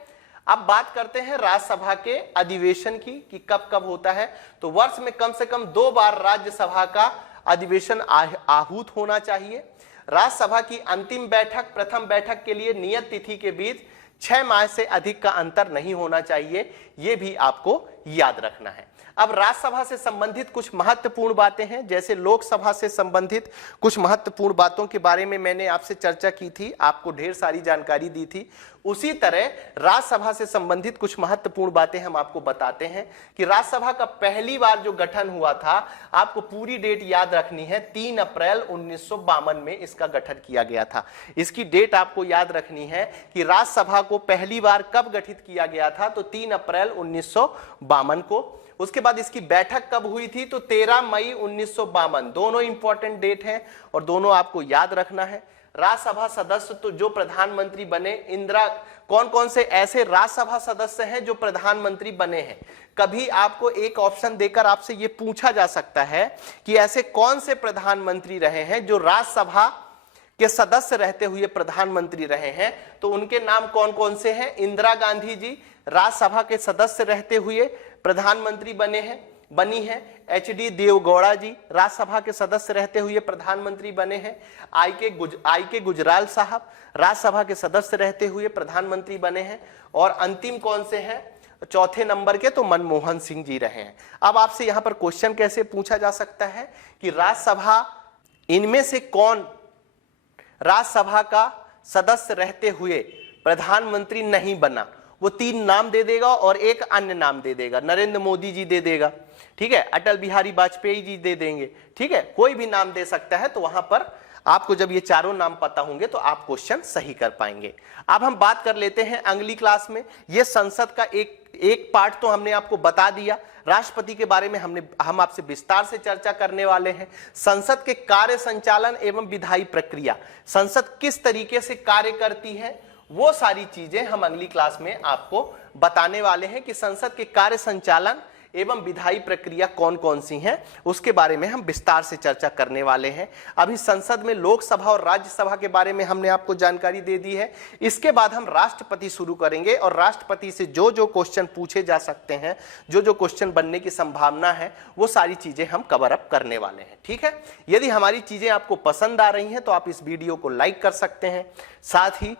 अब बात करते हैं राज्यसभा के अधिवेशन की कि कब कब होता है। तो वर्ष में कम से कम 2 बार राज्यसभा का अधिवेशन आहूत होना चाहिए। राज्यसभा की अंतिम बैठक प्रथम बैठक के लिए नियत तिथि के बीच 6 माह से अधिक का अंतर नहीं होना चाहिए, यह भी आपको याद रखना है। अब राज्यसभा से संबंधित कुछ महत्वपूर्ण बातें हैं, जैसे लोकसभा से संबंधित कुछ महत्वपूर्ण बातों के बारे में मैंने आपसे चर्चा की थी, आपको ढेर सारी जानकारी दी थी। उसी तरह राज्यसभा से संबंधित कुछ महत्वपूर्ण बातें हम आपको बताते हैं कि राज्यसभा का पहली बार जो गठन हुआ था, आपको पूरी डेट याद रखनी है, 3 अप्रैल 1952 में इसका गठन किया गया था। इसकी डेट आपको याद रखनी है कि राज्यसभा को पहली बार कब गठित किया गया था, तो 3 अप्रैल 1952 को। उसके बाद इसकी बैठक कब हुई थी, तो 13 मई 1952। दोनों इंपॉर्टेंट डेट हैं और दोनों आपको याद रखना है। राज्यसभा सदस्य तो जो प्रधानमंत्री बने, इंदिरा, कौन कौन से ऐसे राज्यसभा सदस्य हैं जो प्रधानमंत्री बने हैं? कभी आपको एक ऑप्शन देकर आपसे यह पूछा जा सकता है कि ऐसे कौन से प्रधानमंत्री रहे हैं जो राज्यसभा के सदस्य रहते हुए प्रधानमंत्री रहे हैं, तो उनके नाम कौन कौन से हैं? इंदिरा गांधी जी राज्यसभा के सदस्य रहते हुए प्रधानमंत्री बनी है। HD देवगौड़ा जी राज्यसभा के सदस्य रहते हुए प्रधानमंत्री बने हैं। I.K. गुजराल साहब राज्यसभा के सदस्य रहते हुए प्रधानमंत्री बने हैं। और अंतिम कौन से हैं? चौथे नंबर के तो मनमोहन सिंह जी रहे हैं। अब आपसे यहां पर क्वेश्चन कैसे पूछा जा सकता है कि राज्यसभा, इनमें से कौन राज्यसभा का सदस्य रहते हुए प्रधानमंत्री नहीं बना? वो 3 नाम दे देगा और एक अन्य नाम दे देगा। नरेंद्र मोदी जी दे देगा, ठीक है, अटल बिहारी वाजपेयी जी दे देंगे, ठीक है, कोई भी नाम दे सकता है। तो वहां पर आपको जब ये चारों नाम पता होंगे तो आप क्वेश्चन सही कर पाएंगे। अब हम बात कर लेते हैं अगली क्लास में, ये संसद का एक पार्ट तो हमने आपको बता दिया। राष्ट्रपति के बारे में हम आपसे विस्तार से चर्चा करने वाले हैं। संसद के कार्य संचालन एवं विधायी प्रक्रिया, संसद किस तरीके से कार्य करती है, वो सारी चीजें हम अगली क्लास में आपको बताने वाले हैं कि संसद के कार्य संचालन एवं विधायी प्रक्रिया कौन कौन सी हैं उसके बारे में हम विस्तार से चर्चा करने वाले हैं। अभी संसद में लोकसभा और राज्यसभा के बारे में हमने आपको जानकारी दे दी है। इसके बाद हम राष्ट्रपति शुरू करेंगे और राष्ट्रपति से जो जो क्वेश्चन पूछे जा सकते हैं, जो जो क्वेश्चन बनने की संभावना है, वो सारी चीजें हम कवर अप करने वाले हैं। ठीक है, यदि हमारी चीजें आपको पसंद आ रही हैं तो आप इस वीडियो को लाइक कर सकते हैं। साथ ही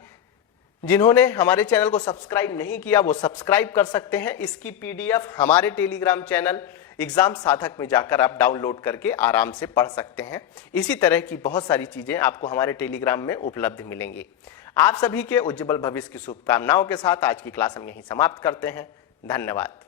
जिन्होंने हमारे चैनल को सब्सक्राइब नहीं किया वो सब्सक्राइब कर सकते हैं। इसकी पीडीएफ हमारे टेलीग्राम चैनल एग्जाम साधक में जाकर आप डाउनलोड करके आराम से पढ़ सकते हैं। इसी तरह की बहुत सारी चीजें आपको हमारे टेलीग्राम में उपलब्ध मिलेंगी। आप सभी के उज्जवल भविष्य की शुभकामनाओं के साथ आज की क्लास हम यहीं समाप्त करते हैं। धन्यवाद।